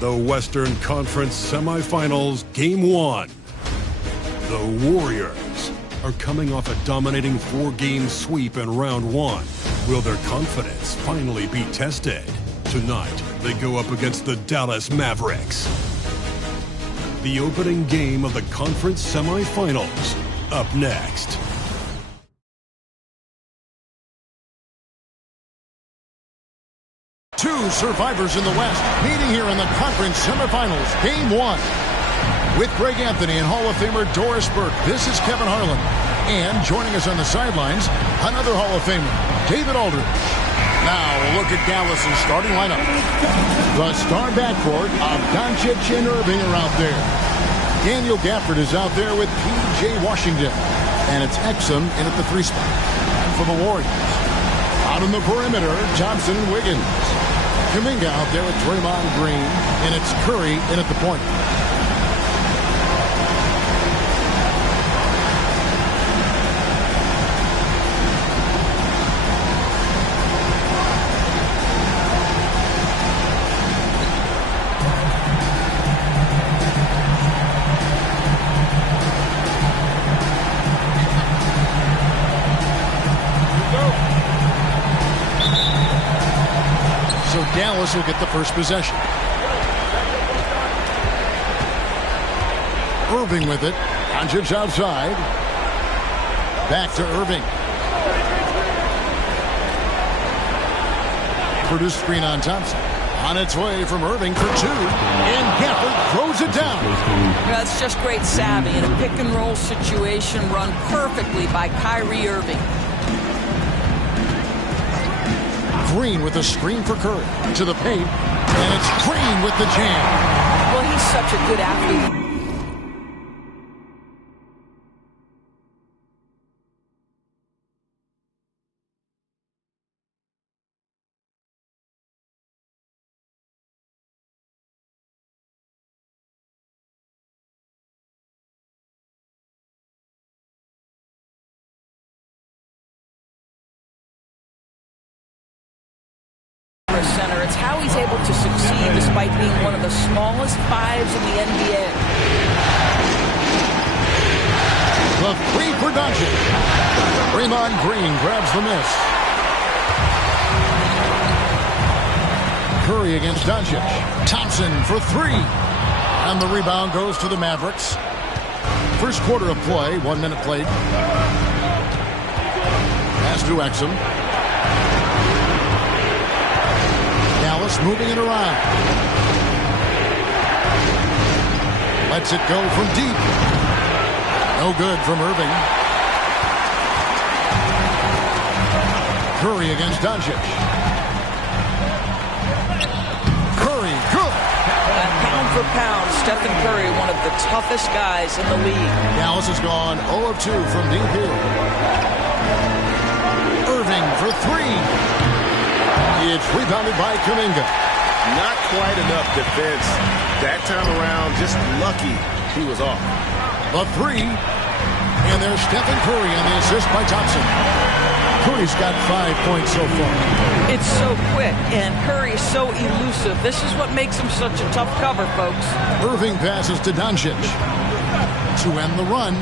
The Western Conference Semifinals, Game 1. The Warriors are coming off a dominating 4-game sweep in Round 1. Will their confidence finally be tested? Tonight, they go up against the Dallas Mavericks. The opening game of the conference semifinals, up next. Two survivors in the West meeting here in the conference semifinals, Game 1. With Greg Anthony and Hall of Famer Doris Burke, this is Kevin Harlan. And joining us on the sidelines, another Hall of Famer, David Aldridge. Now, look at Dallas's starting lineup. The star backcourt of Doncic and Irving are out there. Daniel Gafford is out there with P.J. Washington. And it's Exum in at the 3 spot. And for the Warriors, out on the perimeter, Thompson and Wiggins. Kuminga out there with Draymond Green. And it's Curry in at the point. Dallas will get the first possession. Irving with it. Doncic outside. Back to Irving. Produced screen on Thompson. On its way from Irving for 2. And Gafford throws it down. That's just great savvy in a pick-and-roll situation run perfectly by Kyrie Irving. Green with a screen for Curry. To the paint. And it's Green with the jam. Well, he's such a good athlete. Center. It's how he's able to succeed despite being one of the smallest 5s in the NBA. The 3 for Doncic. Draymond Green grabs the miss. Curry against Doncic. Thompson for 3. And the rebound goes to the Mavericks. First quarter of play, 1 minute played. Pass to Exum. Dallas moving it around. Lets it go from deep. No good from Irving. Curry against Doncic. Curry, good. Pound for pound, Stephen Curry, one of the toughest guys in the league. Dallas has gone 0 of 2 from deep here. Irving for 3. It's rebounded by Kuminga. Not quite enough defense that time around. Just lucky he was off. The 3. And there's Stephen Curry on the assist by Thompson. Curry's got 5 points so far. It's so quick, and Curry's so elusive. This is what makes him such a tough cover, folks. Irving passes to Doncic to end the run.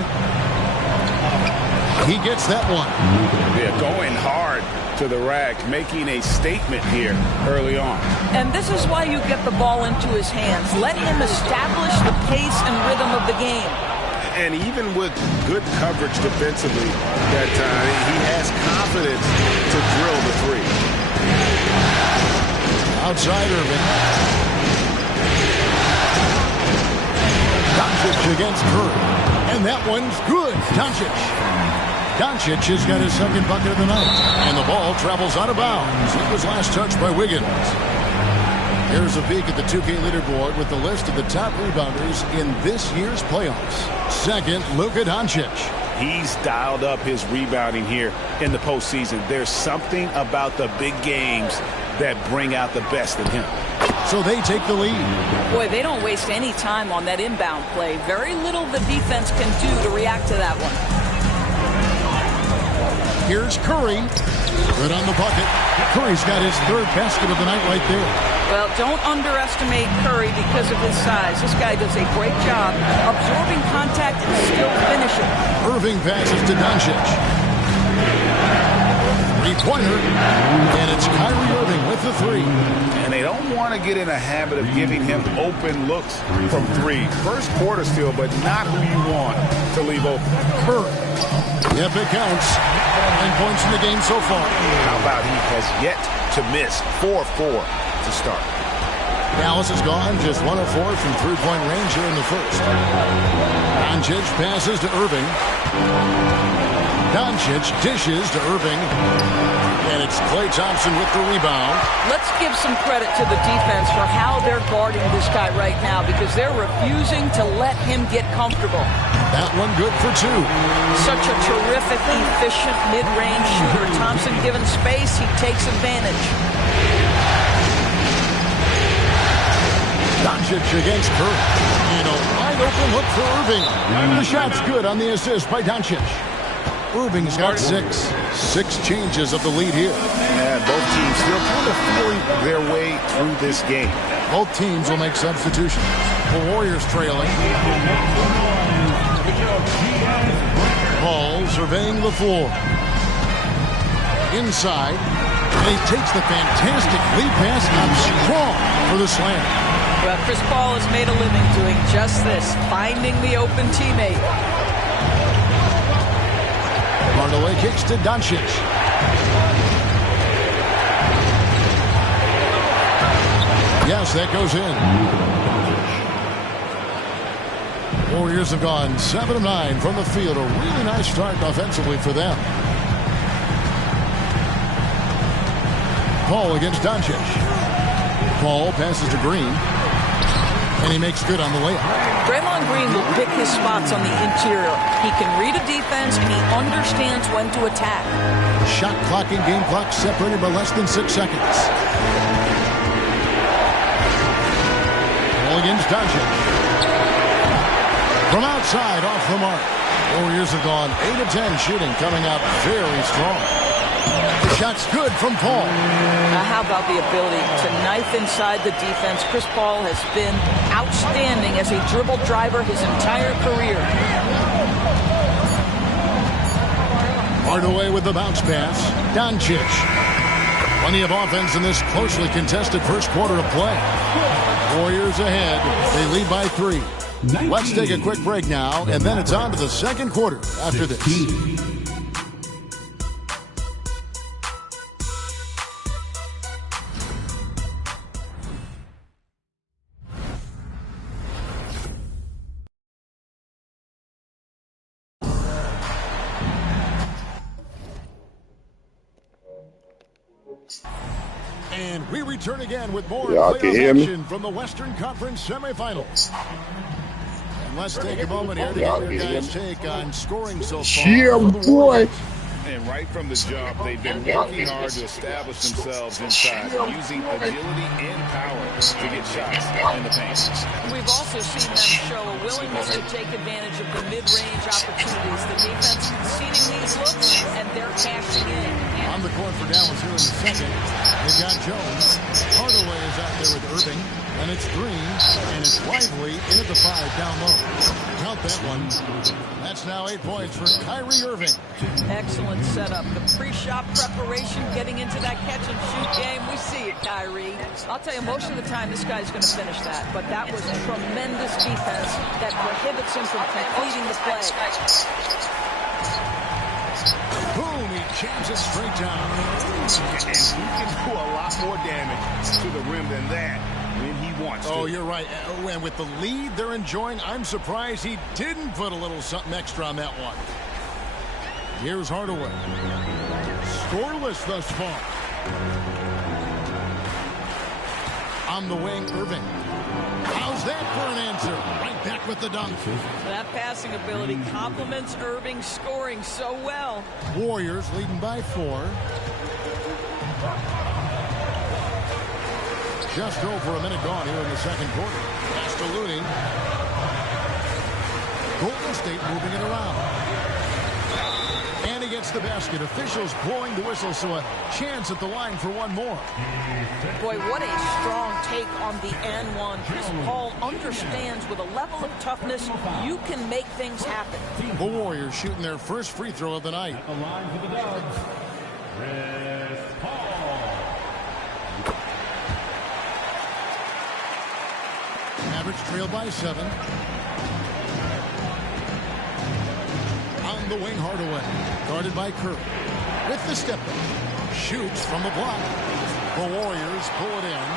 He gets that one. Yeah, going hard to the rack, making a statement here early on. And this is why you get the ball into his hands. Let him establish the pace and rhythm of the game. And even with good coverage defensively that time, he has confidence to drill the 3. Outside Irving. Doncic against Curry. And that one's good. Doncic has got his second bucket of the night. And the ball travels out of bounds. It was last touched by Wiggins. Here's a peek at the 2K leaderboard with the list of the top rebounders in this year's playoffs. Second, Luka Doncic. He's dialed up his rebounding here in the postseason. There's something about the big games that bring out the best in him. So they take the lead. Boy, they don't waste any time on that inbound play. Very little the defense can do to react to that one. Here's Curry. Good on the bucket. Curry's got his third basket of the night right there. Well, don't underestimate Curry because of his size. This guy does a great job absorbing contact and still finishing. Irving passes to Doncic. Three-pointer. And it's Kyrie Irving with the three. And they don't want to get in a habit of giving him open looks from three. First quarter still, but not who you want to leave open. Curry. Yep, it counts. 9 points in the game so far. How about he has yet to miss 4-4 to start. Dallas is gone, just 1 of 4 from three-point range here in the first. Doncic passes to Irving. Doncic dishes to Irving. And it's Klay Thompson with the rebound. Let's give some credit to the defense for how they're guarding this guy right now because they're refusing to let him get comfortable. That one good for 2. Such a terrific, efficient mid-range shooter. Thompson given space, he takes advantage. Doncic against Curry. And a wide open look for Irving. The shot's good on the assist by Doncic. Irving's got 6. 6 changes of the lead here. And both teams still kind of feeling their way through this game. Both teams will make substitutions. The Warriors trailing. Paul surveying the floor. Inside. And he takes the fantastic lead pass and strong for the slam. Well, Chris Paul has made a living doing just this, finding the open teammate. Hardaway kicks to Doncic. Yes, that goes in. Warriors have gone 7 of 9 from the field. A really nice start offensively for them. Paul against Doncic. Paul passes to Green. And he makes good on the layup. Draymond Green will pick his spots on the interior. He can read a defense, and he understands when to attack. Shot clock and game clock separated by less than 6 seconds. Ball against Doncic. From outside, off the mark. Warriors have gone 8 of 10 shooting, coming out very strong. The shot's good from Paul. Now, how about the ability to knife inside the defense? Chris Paul has been outstanding as a dribble driver his entire career. Hardaway with the bounce pass. Doncic. Plenty of offense in this closely contested first quarter of play. Warriors ahead. They lead by 3. Let's take a quick break now, and then it's on to the second quarter after this. And we return again with more playoff action from the Western Conference semifinals. And let's take a moment here to get your guys' take on scoring so far. Yeah, boy. And right from the jump, they've been working hard to establish themselves inside, using agility and power to get shots in the paint. We've also seen them show a willingness to take advantage of the mid-range opportunities. The defense conceding these looks, and they're cashing in. On the court for Dallas here in the second, they've got Jones. Hardaway is out there with Irving. And it's Green, and it's Lively in at the 5 down low. Count that one. That's now 8 points for Kyrie Irving. Excellent setup. The pre-shot preparation, getting into that catch-and-shoot game. We see it, Kyrie. I'll tell you, most of the time, this guy's going to finish that. But that was tremendous defense that prohibits him from completing the play. Boom, he jams it straight down. And he can do a lot more damage to the rim than that when he wants to. Oh, you're right. And with the lead they're enjoying, I'm surprised he didn't put a little something extra on that one. Here's Hardaway. Scoreless thus far. On the wing, Irving. How's that for an answer? Right back with the dunk. That passing ability complements Irving scoring so well. Warriors leading by 4. Just over a minute gone here in the second quarter. Pass to Looney. Golden State moving it around. And he gets the basket. Officials blowing the whistle, so a chance at the line for one more. Boy, what a strong take on the N1. Chris Paul understands with a level of toughness, you can make things happen. The Warriors shooting their first free throw of the night. At the line for the Dubs, Chris Paul. Mavericks trail by 7. On the wing, Hardaway. Guarded by Curry. With the step back. Shoots from the block. The Warriors pull it in.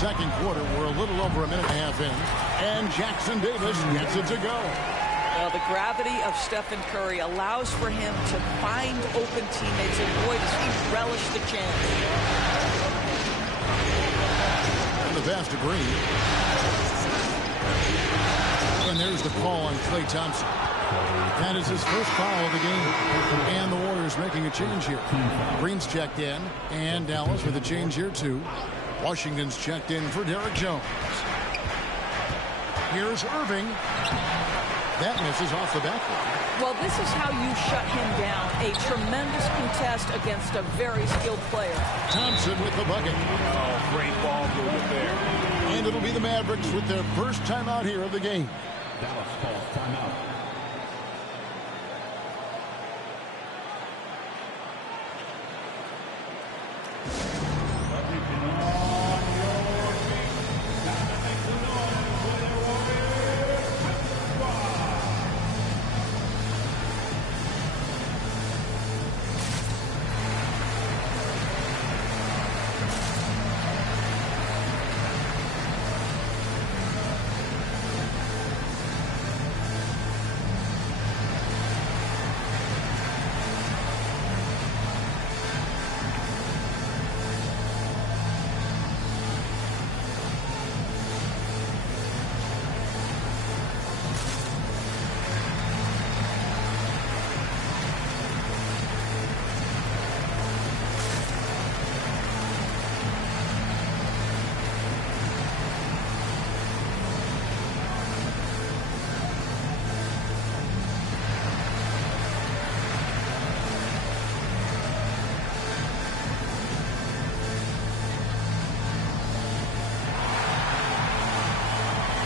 Second quarter, we're a little over a minute and a half in. And Jackson Davis gets it to go. Well, the gravity of Stephen Curry allows for him to find open teammates. And boy, does he relish the chance. And the pass to Green. And there's the call on Klay Thompson. That is his first foul of the game. And the Warriors making a change here. Green's checked in. And Dallas with a change here, too. Washington's checked in for Derrick Jones. Here's Irving. That misses off the backboard. Well, this is how you shut him down. A tremendous contest against a very skilled player. Thompson with the bucket. Oh, great ball movement there. And it'll be the Mavericks with their first timeout here of the game. Dallas calls timeout.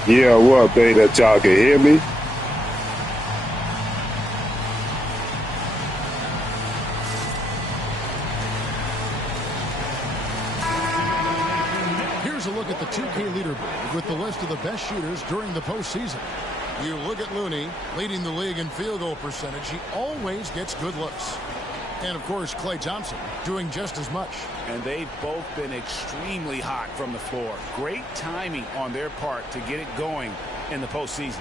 Yeah, what, baby, that y'all can hear me? Here's a look at the 2K leaderboard with the list of the best shooters during the postseason. You look at Looney, leading the league in field goal percentage. He always gets good looks. And, of course, Klay Thompson doing just as much. And they've both been extremely hot from the floor. Great timing on their part to get it going in the postseason.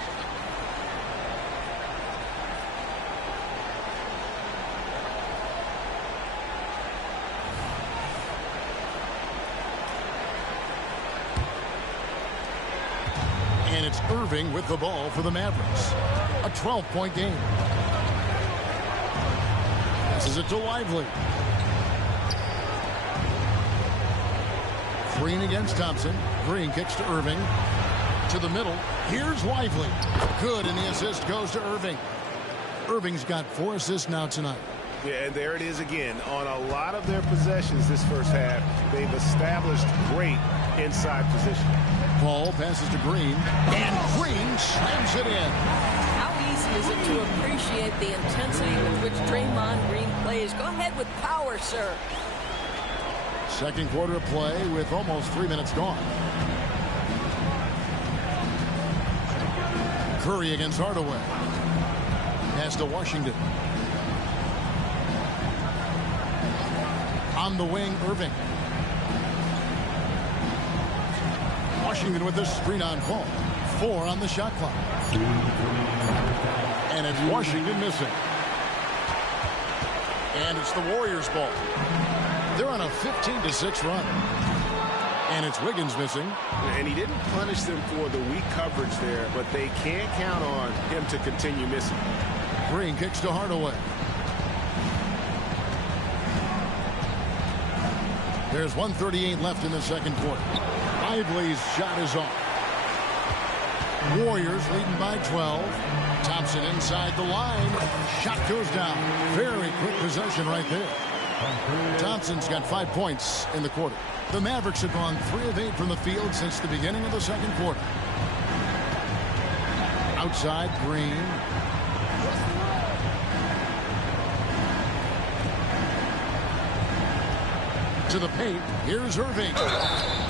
And it's Irving with the ball for the Mavericks. A 12-point game. Passes it to Lively. Green against Thompson. Green kicks to Irving. To the middle. Here's Lively. Good, and the assist goes to Irving. Irving's got 4 assists now tonight. Yeah, and there it is again. On a lot of their possessions this first half, they've established great inside position. Paul passes to Green, and Green slams it in. How easy is it to appreciate the intensity with which Draymond Green plays? Go ahead with power, sir. Second quarter of play with almost 3 minutes gone. Curry against Hardaway. Pass to Washington. On the wing, Irving. Washington with the screen on Paul. 4 on the shot clock. And it's Washington missing. And it's the Warriors' ball. They're on a 15-6 run. And it's Wiggins missing. And he didn't punish them for the weak coverage there, but they can't count on him to continue missing. Green kicks to Hardaway. There's 1:38 left in the second quarter. Lively's shot is off. Warriors leading by 12. Thompson inside the line. Shot goes down. Very quick possession right there. Thompson's got 5 points in the quarter. The Mavericks have gone 3 of 8 from the field since the beginning of the second quarter. Outside, Green. To the paint. Here's Irving.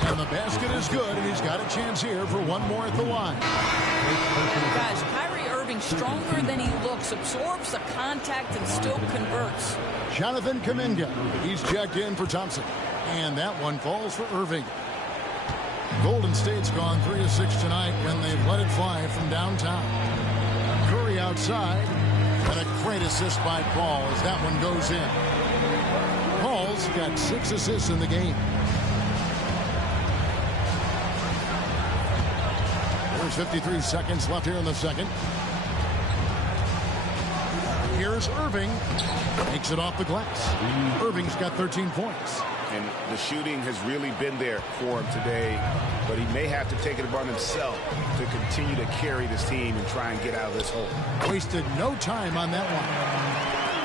And the basket is good, and he's got a chance here for one more at the line. Guys, Kyrie Irving, stronger than he looks, absorbs the contact and still converts. Jonathan Kuminga. He's checked in for Thompson. And that one falls for Irving. Golden State's gone 3 of 6 tonight when they've let it fly from downtown. Curry outside. And a great assist by Paul as that one goes in. Paul's got 6 assists in the game. There's 53 seconds left here in the second. Here's Irving. Takes it off the glass. Irving's got 13 points. And the shooting has really been there for him today, but he may have to take it upon himself to continue to carry this team and try and get out of this hole. Wasted no time on that one.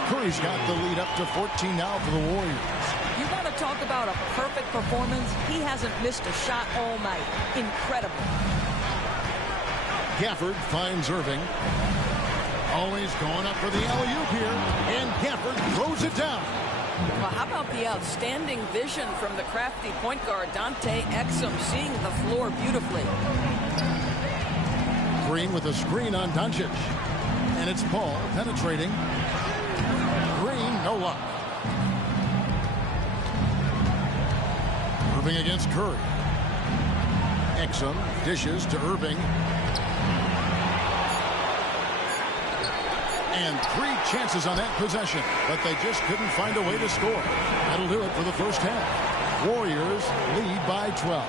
Curry's got the lead up to 14 now for the Warriors. You want to talk about a perfect performance? He hasn't missed a shot all night. Incredible. Gafford finds Irving. Always going up for the alley-oop here. And Gafford throws it down. Well, how about the outstanding vision from the crafty point guard, Dante Exum, seeing the floor beautifully. Green with a screen on Doncic. And it's Paul penetrating. Green, no luck. Irving against Curry. Exum dishes to Irving. And 3 chances on that possession, but they just couldn't find a way to score. That'll do it for the first half. Warriors lead by 12.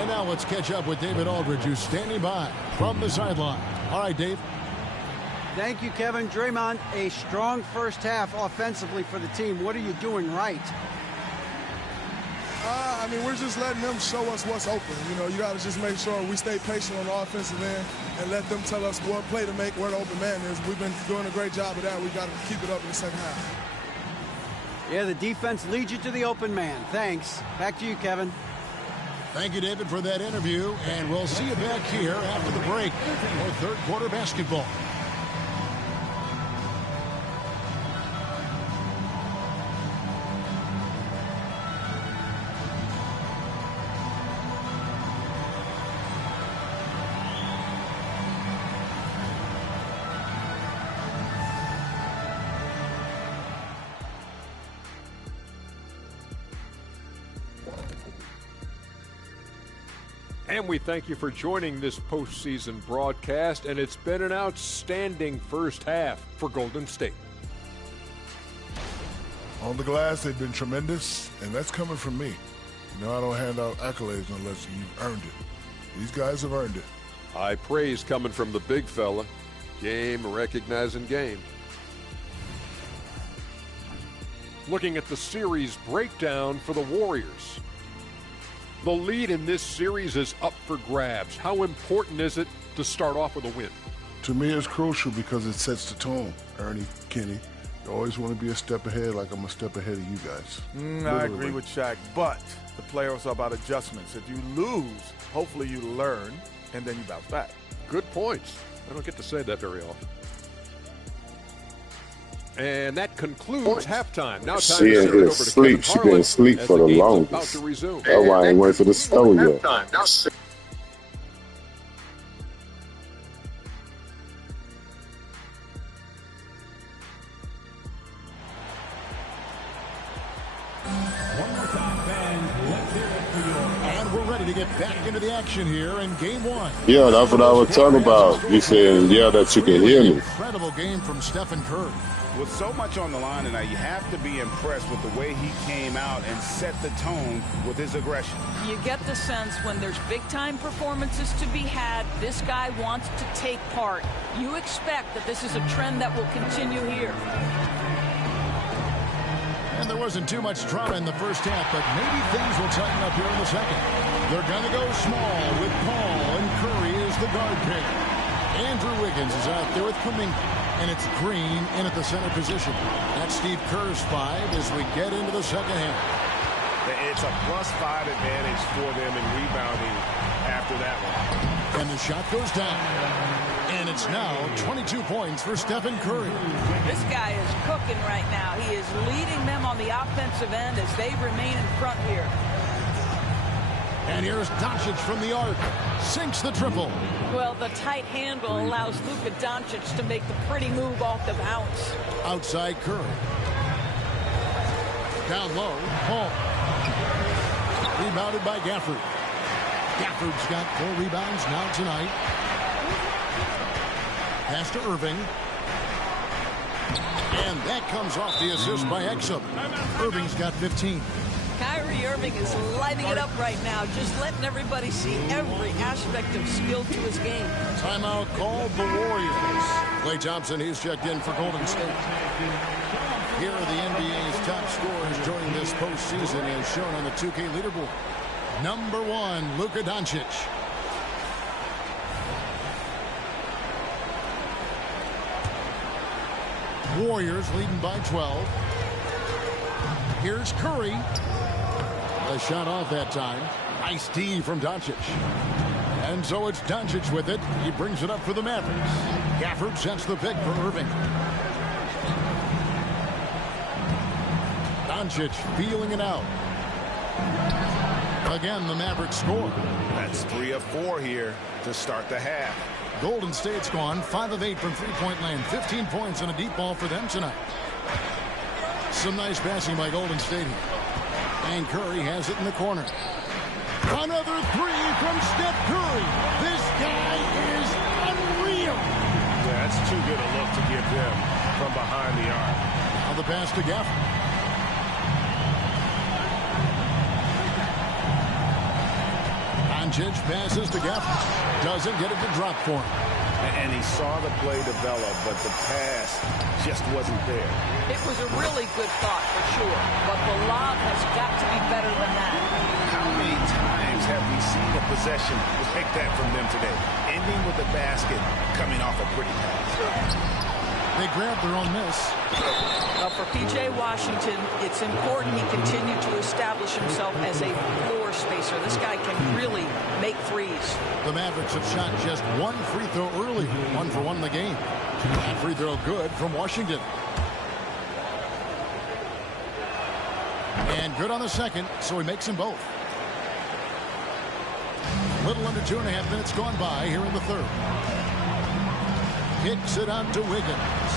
And now let's catch up with David Aldridge, who's standing by from the sideline. All right, Dave. Thank you, Kevin. Draymond, a strong first half offensively for the team. What are you doing right? I mean, we're just letting them show us what's open. You know, you got to just make sure we stay patient on the offensive end and let them tell us what play to make, where the open man is. We've been doing a great job of that. We got to keep it up in the second half. Yeah, the defense leads you to the open man. Thanks. Back to you, Kevin. Thank you, David, for that interview. And we'll see you back here after the break for third quarter basketball. And we thank you for joining this postseason broadcast, and it's been an outstanding first half for Golden State. On the glass, they've been tremendous, and that's coming from me. You know, I don't hand out accolades unless you've earned it. These guys have earned it. High praise coming from the big fella. Game recognizing game. Looking at the series breakdown for the Warriors. The lead in this series is up for grabs. How important is it to start off with a win? To me, it's crucial because it sets the tone. Ernie, Kenny, you always want to be a step ahead like I'm a step ahead of you guys. I agree with Shaq, but the playoffs are about adjustments. If you lose, hopefully you learn, and then you bounce back. Good points. I don't get to say that very often. And that concludes halftime. Now time She to in send it here over to sleep. Kevin She been Harlan asleep as for the game's longest. about to resume. That's why I ain't went to the store yet. And we're ready to get back into the action here in game one. Yeah, that's what I was talking about. You said, yeah, that you can hear me. Incredible game from Stephen Curry. With so much on the line tonight, you have to be impressed with the way he came out and set the tone with his aggression. You get the sense when there's big-time performances to be had, this guy wants to take part. You expect that this is a trend that will continue here. And there wasn't too much drama in the first half, but maybe things will tighten up here in the second. They're going to go small with Paul, and Curry is is the guard pair. Andrew Wiggins is out there with Kuminga, and it's Green in at the center position. That's Steve Kerr's 5 as we get into the second half. It's a +5 advantage for them in rebounding after that one. And the shot goes down. And it's now 22 points for Stephen Curry. This guy is cooking right now. He is leading them on the offensive end as they remain in front here. And here's Doncic from the arc. Sinks the triple. Well, the tight handle allows Luka Doncic to make the pretty move off the bounce. Outside Curry. Down low, Paul. Rebounded by Gafford. Gafford's got 4 rebounds now tonight. Pass to Irving. And that comes off the assist by Exum. Irving's got 15. Kyrie Irving is lighting it up right now, just letting everybody see every aspect of skill to his game. Timeout called the Warriors. Klay Thompson, he's checked in for Golden State. Here are the NBA's top scorers during this postseason as shown on the 2K leaderboard. Number 1, Luka Doncic. Warriors leading by 12. Here's Curry. A shot off that time. Nice D from Doncic. And so it's Doncic with it. He brings it up for the Mavericks. Gafford sets the pick for Irving. Doncic feeling it out. Again, the Mavericks score. That's 3 of 4 here to start the half. Golden State's gone 5 of 8 from three-point land. 15 points and a deep ball for them tonight. Some nice passing by Golden State here. And Curry has it in the corner. Another 3 from Steph Curry. This guy is unreal. Yeah, that's too good a look to give them from behind the arc. Now the pass to Gafford. Doncic passes to Gafford. Doesn't get it to drop for him. And he saw the play develop, but the pass just wasn't there. It was a really good thought for sure, but the lob has got to be better than that. How many times have we seen a possession like that from them today? Ending with the basket coming off a pretty pass. They grabbed their own miss. Well, for P.J. Washington, it's important he continue to establish himself as a floor spacer. This guy can really make threes. The Mavericks have shot just 1 free throw early. 1 for 1 in the game. That free throw good from Washington. And good on the second, so he makes them both. Little under 2.5 minutes gone by here in the third. Kicks it out to Wiggins.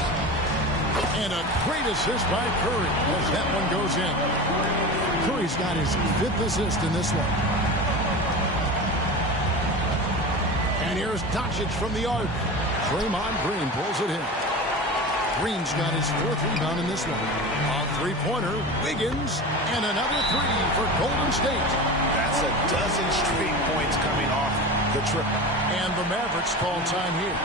And a great assist by Curry as that one goes in. Curry's got his 5th assist in this one. And here's Doncic from the arc. Draymond Green pulls it in. Green's got his 4th rebound in this one. A 3-pointer, Wiggins, and another 3 for Golden State. That's a dozen straight points coming off the triple. And the Mavericks call time here.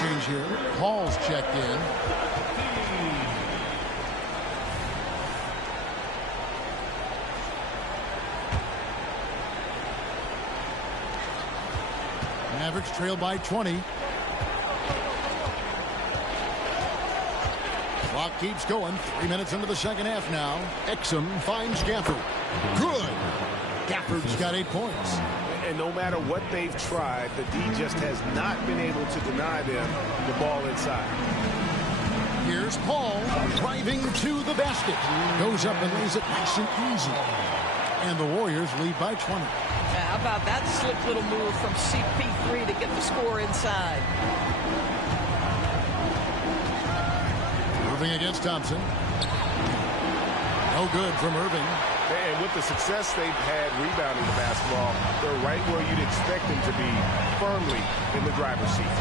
change here. Paul's checked in. Mavericks trail by 20. Clock keeps going. 3 minutes into the second half now. Exum finds Gafford. Good. Gafford's got 8 points. And no matter what they've tried, the D just has not been able to deny them the ball inside. Here's Paul driving to the basket. Goes up and lays it nice and easy. And the Warriors lead by 20. How about that slick little move from CP3 to get the score inside? Irving against Thompson. No good from Irving. And with the success they've had rebounding the basketball, they're right where you'd expect them to be, firmly in the driver's seat.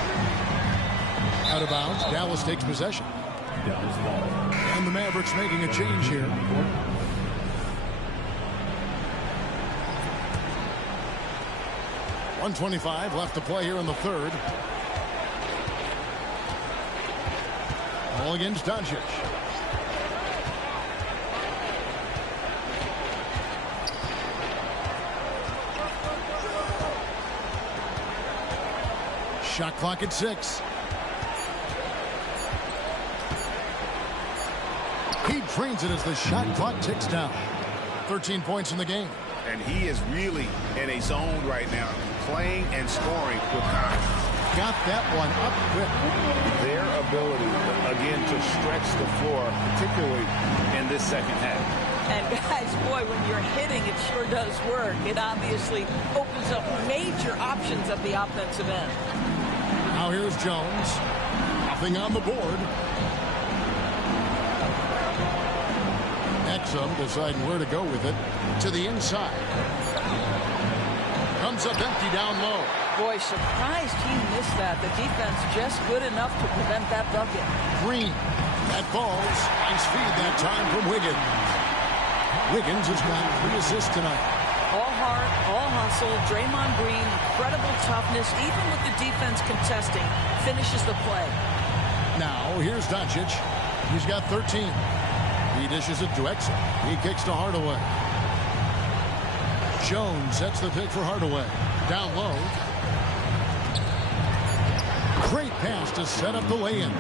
Out of bounds, Dallas takes possession. And the Mavericks making a change here. .125 left to play here in the third. All against Doncic. Shot clock at 6. He drains it as the shot clock ticks down. 13 points in the game. And he is really in a zone right now, playing and scoring with confidence. Got that one up quick. Their ability, again, to stretch the floor, particularly in this second half. And guys, boy, when you're hitting, it sure does work. It obviously opens up major options at the offensive end. Now here's Jones. Nothing on the board. Exum deciding where to go with it. To the inside. Comes up empty down low. Boy, surprised he missed that. The defense just good enough to prevent that bucket. Green. That falls. Nice feed that time from Wiggins. Wiggins has got 3 assists tonight. All heart, all hustle. Draymond Green, incredible toughness. Even with the defense contesting, finishes the play. Now, here's Doncic. He's got 13. He dishes it to Exum. He kicks to Hardaway. Jones sets the pick for Hardaway. Down low. Great pass to set up the lay-in.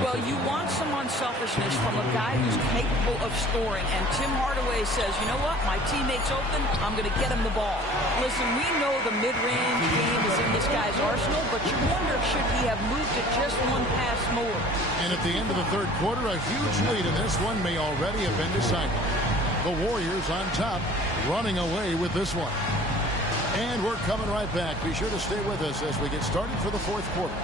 Well, you want some unselfishness from a guy who's capable of scoring. And Tim Hardaway says, you know what? My teammate's open. I'm going to get him the ball. Listen, we know the mid-range game is in this guy's arsenal, but you wonder, should he have moved it just one pass more? And at the end of the third quarter, a huge lead in this one may already have been decided. The Warriors on top, running away with this one. And we're coming right back. Be sure to stay with us as we get started for the fourth quarter.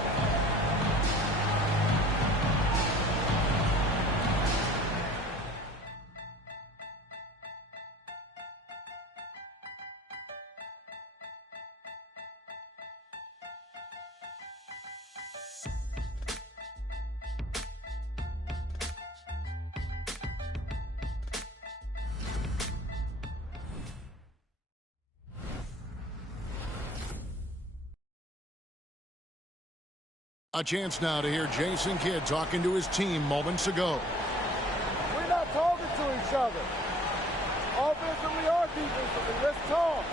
A chance now to hear Jason Kidd talking to his team moments ago. We're not talking to each other. Offensively or defensively, let's talk.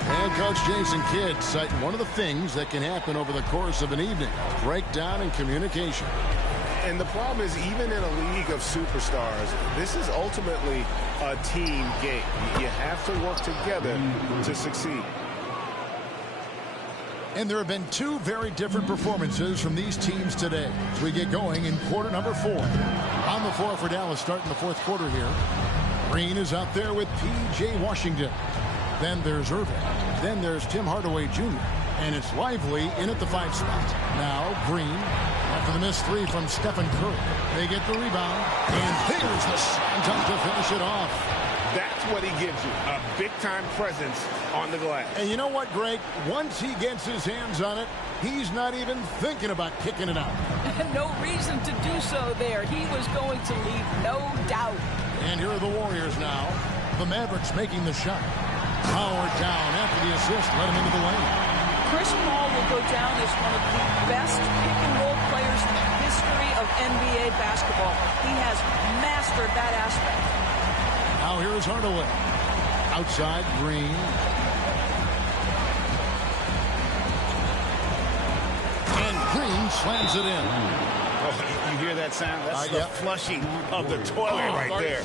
And Coach Jason Kidd citing one of the things that can happen over the course of an evening. Breakdown in communication. And the problem is, even in a league of superstars, this is ultimately a team game. You have to work together to succeed. And there have been 2 very different performances from these teams today as we get going in quarter number 4. On the floor for Dallas starting the fourth quarter here. Green is out there with P.J. Washington. Then there's Irving. Then there's Tim Hardaway Jr. And it's Lively in at the 5 spot. Now Green after the missed 3 from Stephen Curry. They get the rebound. And here's the slam to finish it off. That's what he gives you, a big-time presence on the glass. And you know what, Greg? Once he gets his hands on it, he's not even thinking about kicking it out. No reason to do so there. He was going to leave, no doubt. And here are the Warriors now. The Mavericks making the shot. Howard down after the assist, let him into the lane. Chris Paul will go down as one of the best pick-and-roll players in the history of NBA basketball. He has mastered that aspect. Now here's Hardaway. Outside, Green. And Green slams it in. Oh, you hear that sound? That's the flushing of the toilet right there.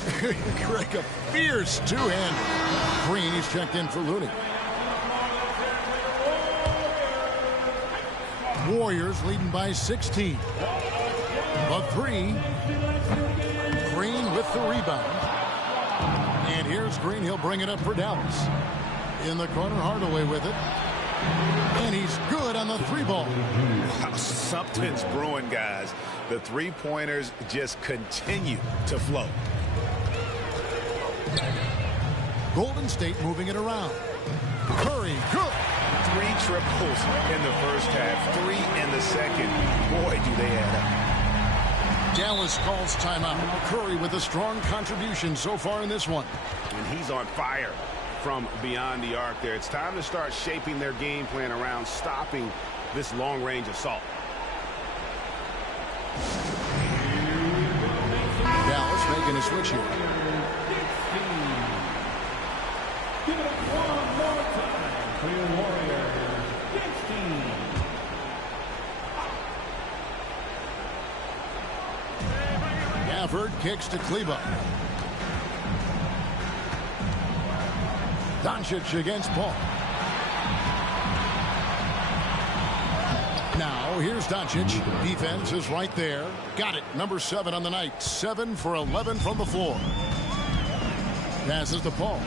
Greg, a fierce two-hander. Green, he's checked in for Looney. Warriors leading by 16. The three. Green with the rebound. And here's Green. He'll bring it up for Dallas. In the corner, Hardaway with it. And he's good on the three ball. Wow, something's brewing, guys. The three-pointers just continue to flow. Golden State moving it around. Curry, good. 3 triples in the first half, 3 in the second. Boy, do they add up. Dallas calls timeout. Curry with a strong contribution so far in this one. And he's on fire from beyond the arc there. It's time to start shaping their game plan around stopping this long-range assault. Dallas making a switch here. Give it up one more time for your Warriors. 16. Gafford kicks to Kleba. Doncic against Paul. Now here's Doncic. Defense is right there. Got it. Number 7 on the night. 7 for 11 from the floor. Passes to Paul.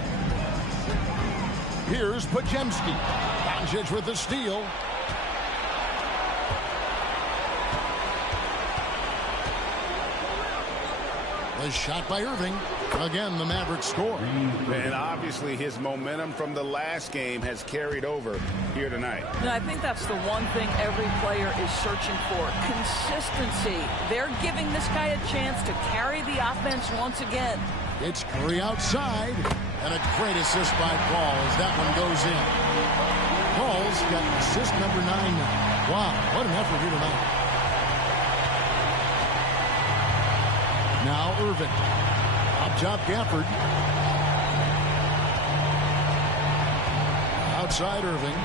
Here's Podziemski. Doncic with the steal. The shot by Irving. Again, the Mavericks score. And obviously his momentum from the last game has carried over here tonight. And I think that's the one thing every player is searching for. Consistency. They're giving this guy a chance to carry the offense once again. It's Curry outside. And a great assist by Paul as that one goes in. Paul's got assist number 9 now. Wow, what an effort here tonight. Now Irving. Up top, Gafford. Outside Irving.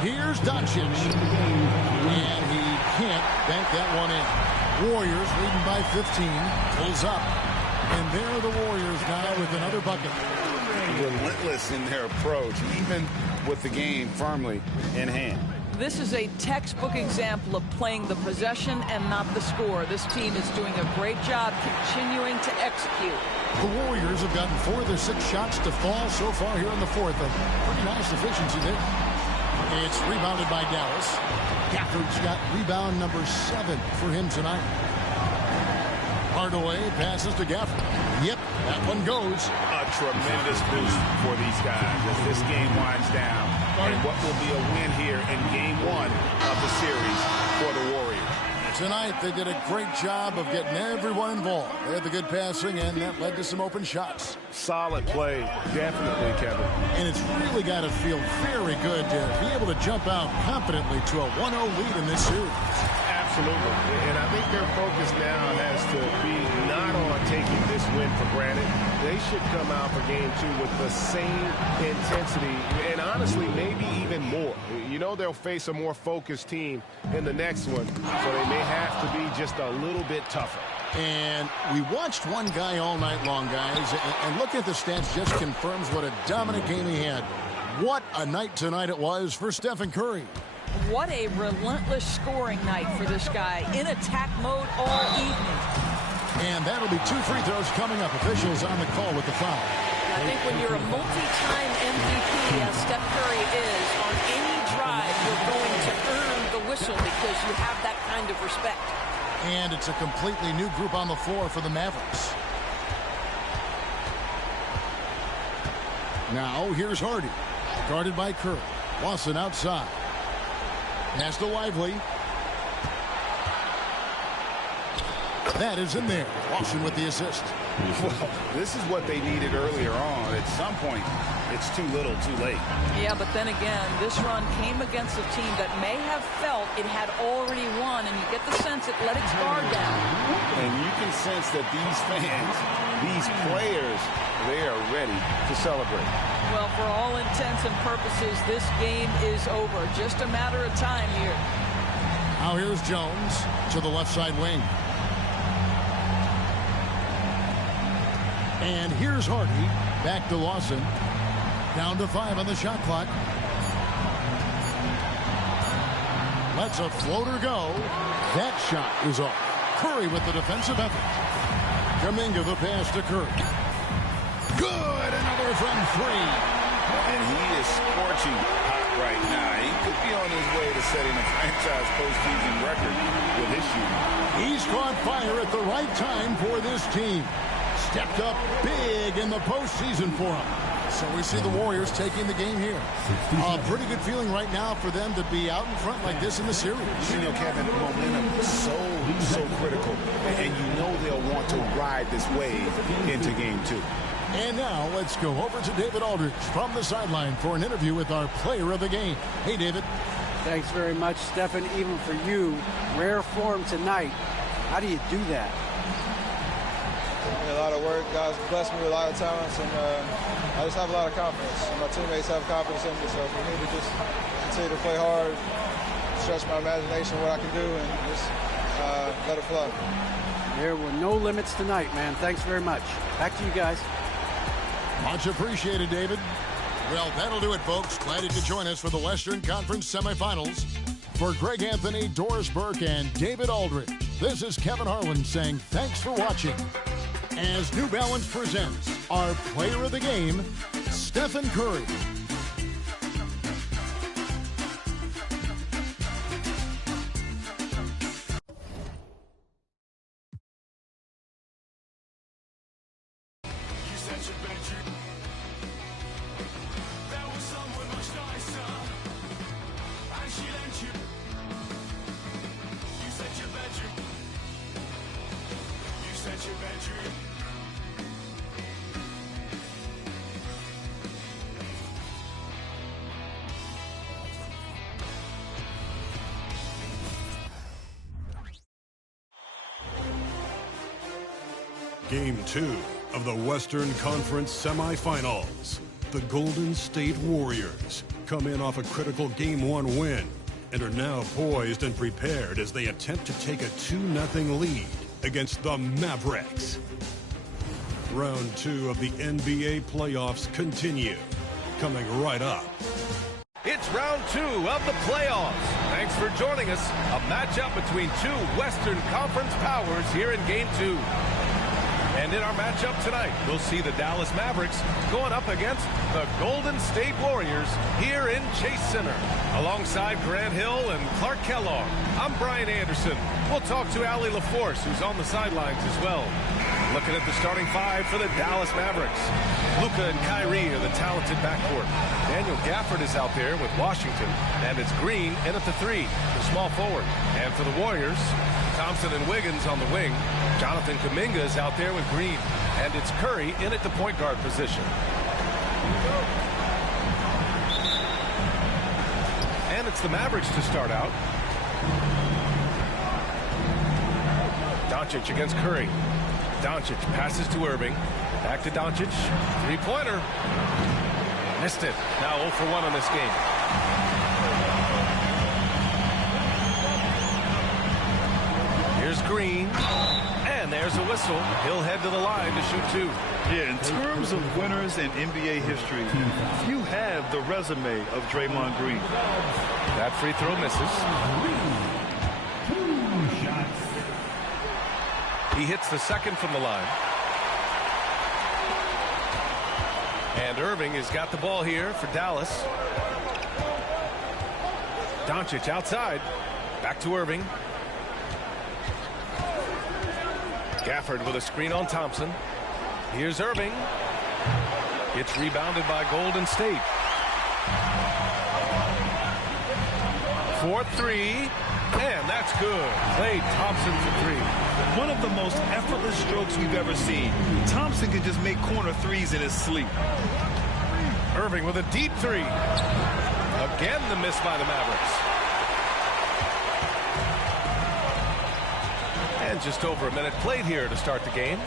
Here's Doncic. And he can't bank that one in. Warriors leading by 15. Pulls up. And there are the Warriors now with another bucket. Relentless in their approach, even with the game firmly in hand. This is a textbook example of playing the possession and not the score. This team is doing a great job continuing to execute. The Warriors have gotten 4 of their 6 shots to fall so far here in the fourth. A pretty nice efficiency there. It's rebounded by Dallas. Gafford's got rebound number 7 for him tonight. Hardaway passes to Gafford. Yep, that one goes. A tremendous boost for these guys as this game winds down. And what will be a win here in game 1 of the series for the Warriors. Tonight, they did a great job of getting everyone involved. They had the good passing, and that led to some open shots. Solid play, definitely, Kevin. And it's really got to feel very good to be able to jump out confidently to a 1-0 lead in this series. Absolutely. And I think their focus now has to be not on taking this win for granted. They should come out for game 2 with the same intensity and honestly maybe even more. You know they'll face a more focused team in the next one, so they may have to be just a little bit tougher. And we watched one guy all night long, guys, and looking at the stats just confirms what a dominant game he had. What a night tonight it was for Stephen Curry. What a relentless scoring night for this guy. In attack mode all evening. And that'll be 2 free throws coming up. Officials on the call with the foul. I think when you're a multi-time MVP, as Steph Curry is, on any drive, you're going to earn the whistle because you have that kind of respect. And it's a completely new group on the floor for the Mavericks. Now, here's Hardy. Guarded by Curry. Lawson outside. Pass to Lively. That is in there. Lawson with the assist. Well, this is what they needed earlier on. At some point, it's too little, too late. Yeah, but then again, this run came against a team that may have felt it had already won, and you get the sense it let its guard down. And you can sense that these fans, these players, they are ready to celebrate. Well, for all intents and purposes, this game is over. Just a matter of time here. Now here's Jones to the left side wing. And here's Hardy. Back to Lawson. Down to 5 on the shot clock. Lets a floater go. That shot is off. Curry with the defensive effort. Kuminga the pass to Curry. Good. Another from 3. And he is scorching hot right now. He could be on his way to setting a franchise postseason record with his shooting. He's caught fire at the right time for this team. Stepped up big in the postseason for him. So we see the Warriors taking the game here. A pretty good feeling right now for them to be out in front like this in the series. You know, Kevin, momentum is so critical. And you know they'll want to ride this wave into game 2. And now let's go over to David Aldridge from the sideline for an interview with our player of the game. Hey, David. Thanks very much, Stephen. Even for you, rare form tonight. How do you do that? A lot of work. God's blessed me with a lot of talents, and I just have a lot of confidence. My teammates have confidence in me, so for me to just continue to play hard, stretch my imagination, what I can do, and just let it flow. There were no limits tonight, man. Thanks very much. Back to you guys. Much appreciated, David. Well, that'll do it, folks. Glad you could join us for the Western Conference semifinals. For Greg Anthony, Doris Burke, and David Aldridge, this is Kevin Harlan saying thanks for watching. As New Balance presents our player of the game, Stephen Curry. Game 2 of the Western Conference semifinals. The Golden State Warriors come in off a critical Game 1 win and are now poised and prepared as they attempt to take a 2-0 lead against the Mavericks. Round 2 of the NBA playoffs continue, coming right up. It's round 2 of the playoffs. Thanks for joining us. A matchup between two Western Conference powers here in Game 2. And in our matchup tonight, we'll see the Dallas Mavericks going up against the Golden State Warriors here in Chase Center. Alongside Grant Hill and Clark Kellogg, I'm Brian Anderson. We'll talk to Allie LaForce, who's on the sidelines as well. Looking at the starting 5 for the Dallas Mavericks. Luka and Kyrie are the talented backcourt. Daniel Gafford is out there with Washington, and it's Green in at the 3, the small forward. And for the Warriors, Thompson and Wiggins on the wing. Jonathan Kuminga is out there with Green, and it's Curry in at the point guard position. And it's the Mavericks to start out. Doncic against Curry. Doncic passes to Irving. Back to Doncic. Three-pointer. Missed it. Now 0 for 1 on this game. Here's Green. And there's a whistle. He'll head to the line to shoot 2. Yeah, in terms of winners in NBA history, you have the resume of Draymond Green. That free throw misses. He hits the second from the line. And Irving has got the ball here for Dallas. Doncic outside. Back to Irving. Gafford with a screen on Thompson. Here's Irving. It's rebounded by Golden State. 4-3. And that's good. Klay Thompson for three. One of the most effortless strokes we've ever seen. Thompson can just make corner threes in his sleep. Irving with a deep three. Again, the miss by the Mavericks. And just over a minute played here to start the game.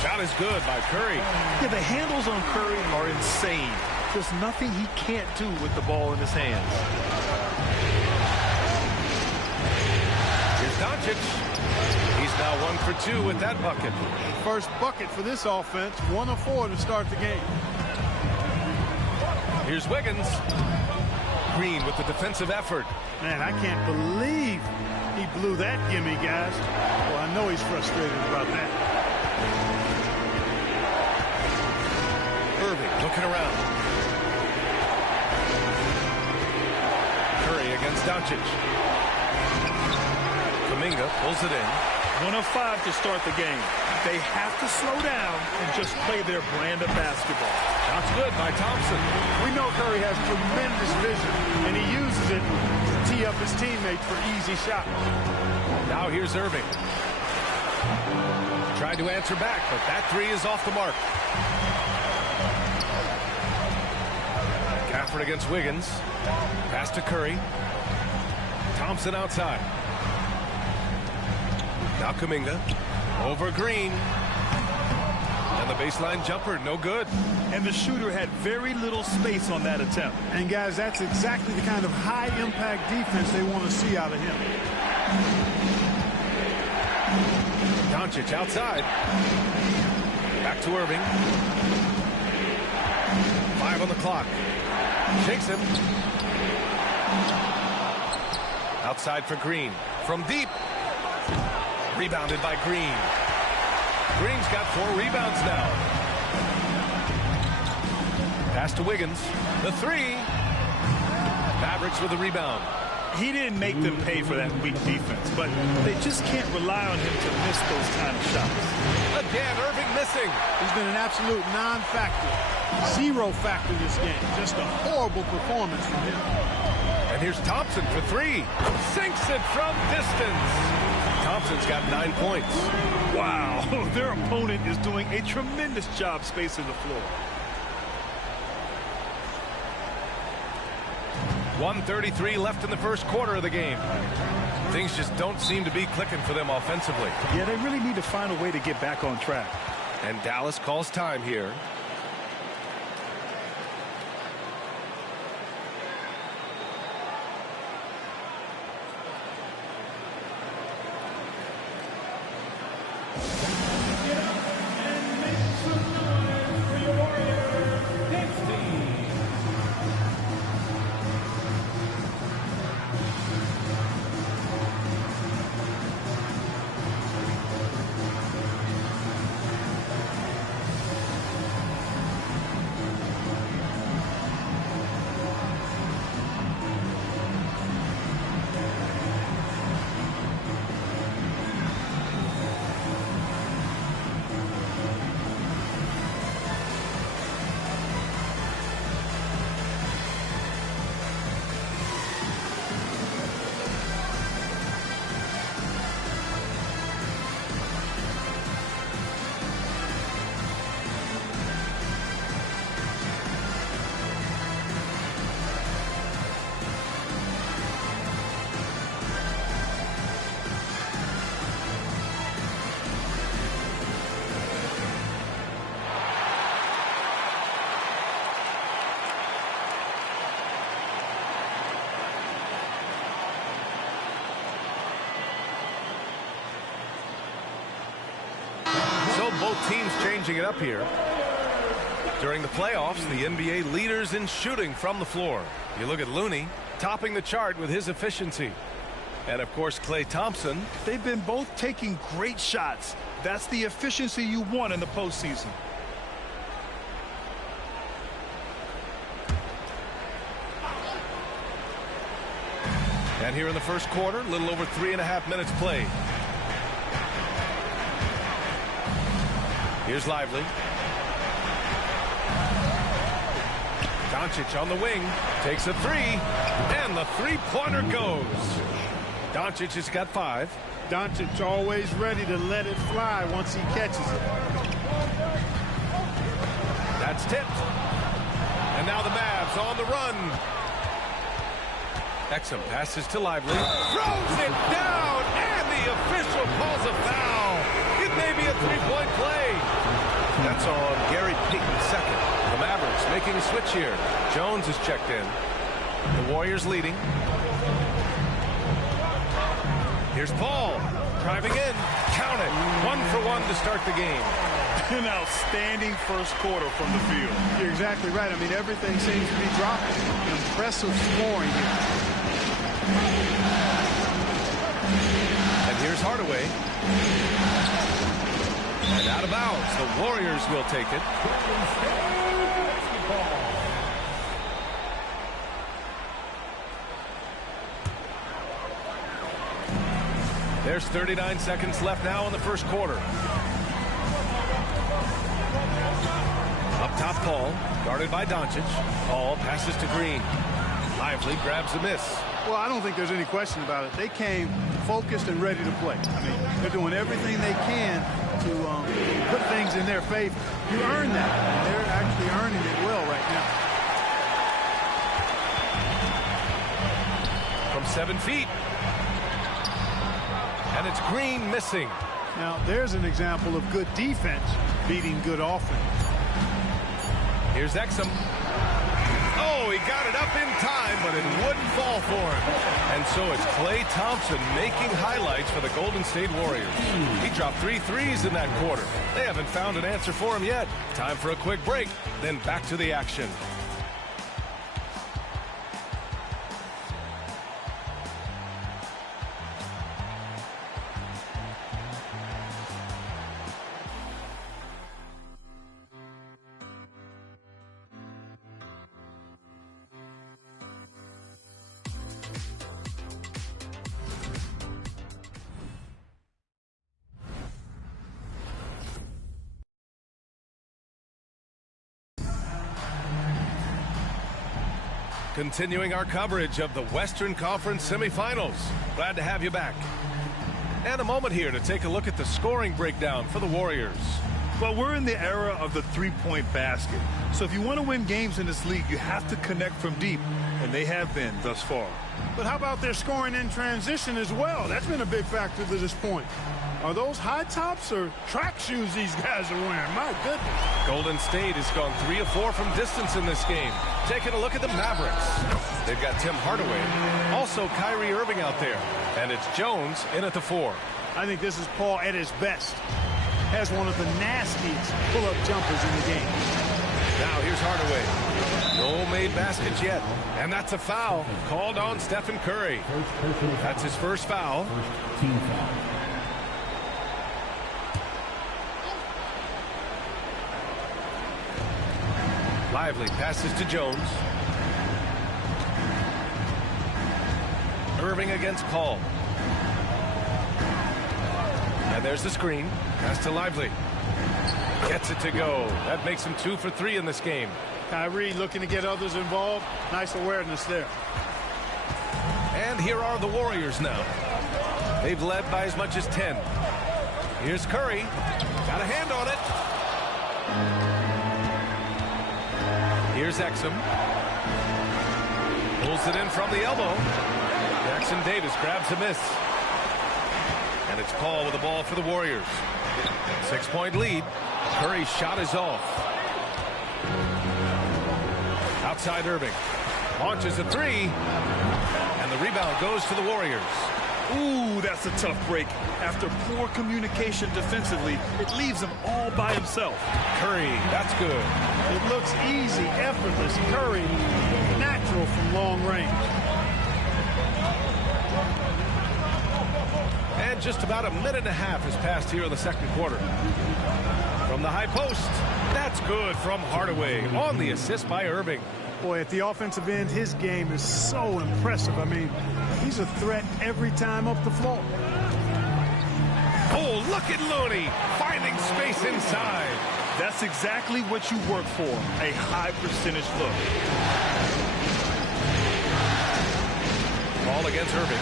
Shot is good by Curry. Yeah, the handles on Curry are insane. There's nothing he can't do with the ball in his hands. Here's Doncic. He's now 1 for 2 with that bucket. First bucket for this offense, 1 of 4 to start the game. Here's Wiggins. Green with the defensive effort. Man, I can't believe he blew that gimme, guys. Well, I know he's frustrated about that. Irving looking around. Curry against Doncic. Kuminga pulls it in. 1 of 5 to start the game. They have to slow down and just play their brand of basketball. Shots good by Thompson. We know Curry has tremendous vision, and he uses it to tee up his teammates for easy shots. Now here's Irving. Tried to answer back, but that three is off the mark. Gafford against Wiggins. Pass to Curry. Thompson outside. Now Kuminga. Over Green. And the baseline jumper, no good. And the shooter had very little space on that attempt. And guys, that's exactly the kind of high-impact defense they want to see out of him. Doncic outside. Back to Irving. 5 on the clock. Shakes him. Outside for Green. From deep. Rebounded by Green. Green's got 4 rebounds now. Pass to Wiggins. The three. Mavericks with the rebound. He didn't make them pay for that weak defense, but they just can't rely on him to miss those kind of shots. Again, Irving missing. He's been an absolute non-factor. 0 factor this game. Just a horrible performance from him. And here's Thompson for 3. Sinks it from distance. Thompson's got 9 points. Wow, their opponent is doing a tremendous job spacing the floor. 1:33 left in the first quarter of the game. Things just don't seem to be clicking for them offensively. Yeah, they really need to find a way to get back on track. And Dallas calls time here. Both teams changing it up here. During the playoffs, the NBA leaders in shooting from the floor. You look at Looney, topping the chart with his efficiency. And, of course, Klay Thompson. They've been both taking great shots. That's the efficiency you want in the postseason. And here in the first quarter, a little over 3.5 minutes played. Here's Lively. Doncic on the wing, takes a three, and the three-pointer goes. Doncic has got 5. Doncic always ready to let it fly once he catches it. That's tipped. And now the Mavs on the run. Exum passes to Lively. Throws it down, and the official calls a foul. It may be a three-point play. That's on Gary Payton second. The Mavericks making a switch here. Jones is checked in. The Warriors leading. Here's Paul, driving in, count it, 1 for 1 to start the game. An outstanding first quarter from the field. You're exactly right. I mean, everything seems to be dropping. Impressive scoring here. And here's Hardaway. And out of bounds, the Warriors will take it. There's 39 seconds left now in the first quarter. Up top, Paul, guarded by Doncic. Paul passes to Green. Lively grabs the miss. Well, I don't think there's any question about it. They came focused and ready to play. I mean, they're doing everything they can to put things in their favor. You earn that, and they're actually earning it well right now. From 7 feet. And it's Green missing. Now, there's an example of good defense beating good offense. Here's Exum. Oh, he got it up in time, but it wouldn't fall for him. And so it's Klay Thompson making highlights for the Golden State Warriors. He dropped 3 threes in that quarter. They haven't found an answer for him yet. Time for a quick break, then back to the action. Continuing our coverage of the Western Conference semifinals. Glad to have you back. And a moment here to take a look at the scoring breakdown for the Warriors. Well, we're in the era of the three-point basket. So if you want to win games in this league, you have to connect from deep. And they have been thus far. But how about their scoring in transition as well? That's been a big factor to this point. Are those high tops or track shoes these guys are wearing? My goodness. Golden State has gone 3 of 4 from distance in this game. Taking a look at the Mavericks. They've got Tim Hardaway. Also Kyrie Irving out there. And it's Jones in at the 4. I think this is Paul at his best. Has one of the nastiest pull-up jumpers in the game. Now here's Hardaway. No made baskets yet. And that's a foul called on Stephen Curry. That's his first foul. Team foul. Lively passes to Jones. Irving against Paul. And there's the screen. Pass to Lively. Gets it to go. That makes him 2 for 3 in this game. Kyrie looking to get others involved. Nice awareness there. And here are the Warriors now. They've led by as much as 10. Here's Curry. Got a hand on it. Here's Exum. Pulls it in from the elbow. Jackson Davis grabs a miss. And it's Paul with the ball for the Warriors. 6-point lead. Curry's shot is off. Outside Irving. Launches a 3. And the rebound goes to the Warriors. Ooh, that's a tough break. After poor communication defensively, it leaves him all by himself. Curry, that's good. It looks easy, effortless. Curry, natural from long range. And just about a minute and a half has passed here in the second quarter. From the high post, that's good from Hardaway on the assist by Irving. Boy, at the offensive end, his game is so impressive. I mean, he's a threat every time up the floor. Oh, look at Looney finding space inside. That's exactly what you work for, a high percentage look. Ball against Irving.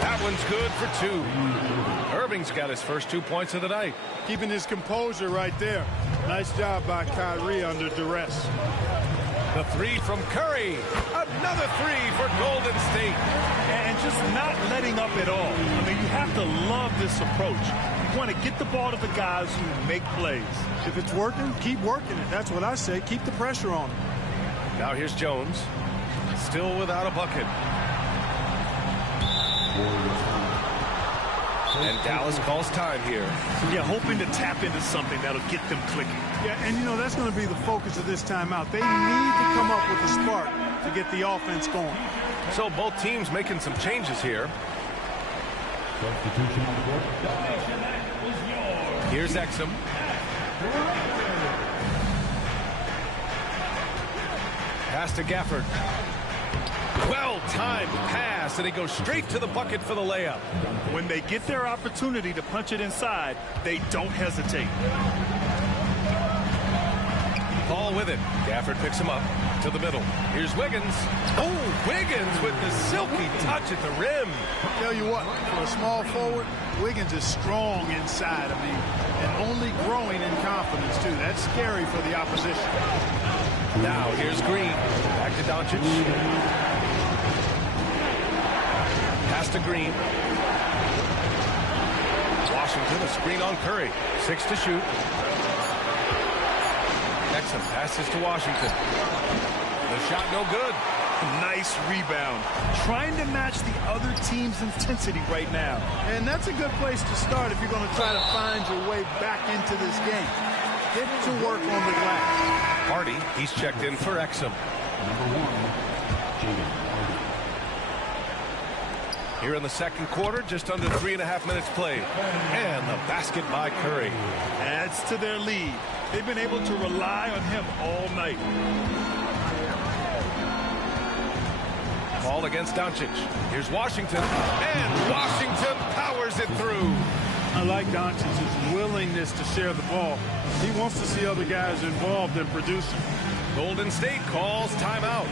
That one's good for 2. Irving's got his first 2 points of the night. Keeping his composure right there. Nice job by Kyrie under duress. The 3 from Curry. Another 3 for Golden State. And just not letting up at all. I mean, you have to love this approach. You want to get the ball to the guys who make plays. If it's working, keep working it. That's what I say. Keep the pressure on him. Now here's Jones. Still without a bucket. And Dallas calls time here. Yeah, hoping to tap into something that'll get them clicking. Yeah, and you know, that's going to be the focus of this timeout. They need to come up with a spark to get the offense going. So both teams making some changes here. Here's Exum. Pass to Gafford. Well-timed pass, and he goes straight to the bucket for the layup. When they get their opportunity to punch it inside, they don't hesitate. Paul with it. Gafford picks him up to the middle. Here's Wiggins. Oh, Wiggins with the silky touch at the rim. Tell you what, for a small forward, Wiggins is strong inside. I mean, and only growing in confidence, too. That's scary for the opposition. Now, here's Green. Back to Doncic. Pass to Green. Washington, a screen on Curry. 6 to shoot. Exum passes to Washington. The shot no good. Nice rebound. Trying to match the other team's intensity right now. And that's a good place to start if you're going to try to find your way back into this game. Get to work on the glass. Hardy, he's checked in for Exum. Here in the second quarter, just under 3.5 minutes played. And the basket by Curry. Adds to their lead. They've been able to rely on him all night. Ball against Doncic. Here's Washington. And Washington powers it through. I like Doncic's willingness to share the ball. He wants to see other guys involved in producing. Golden State calls timeout.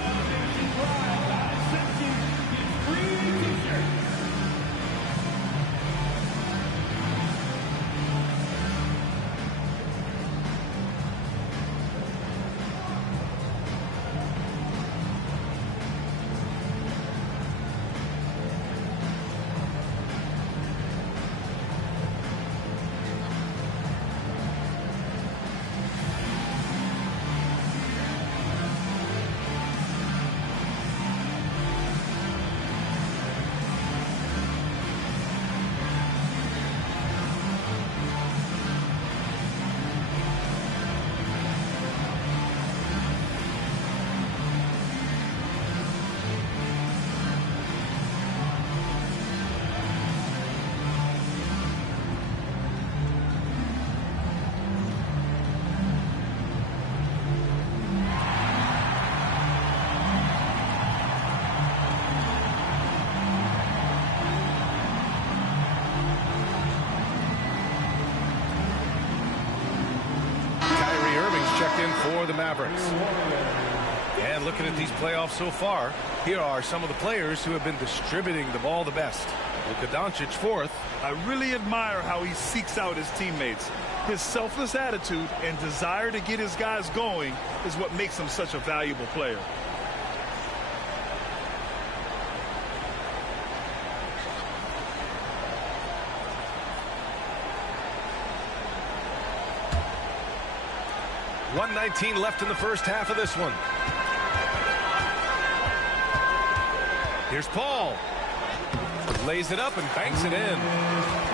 For the Mavericks. And looking at these playoffs so far, here are some of the players who have been distributing the ball the best. Luka Doncic, 4th. I really admire how he seeks out his teammates. His selfless attitude and desire to get his guys going is what makes him such a valuable player. .119 left in the first half of this one. Here's Paul. Lays it up and banks it in.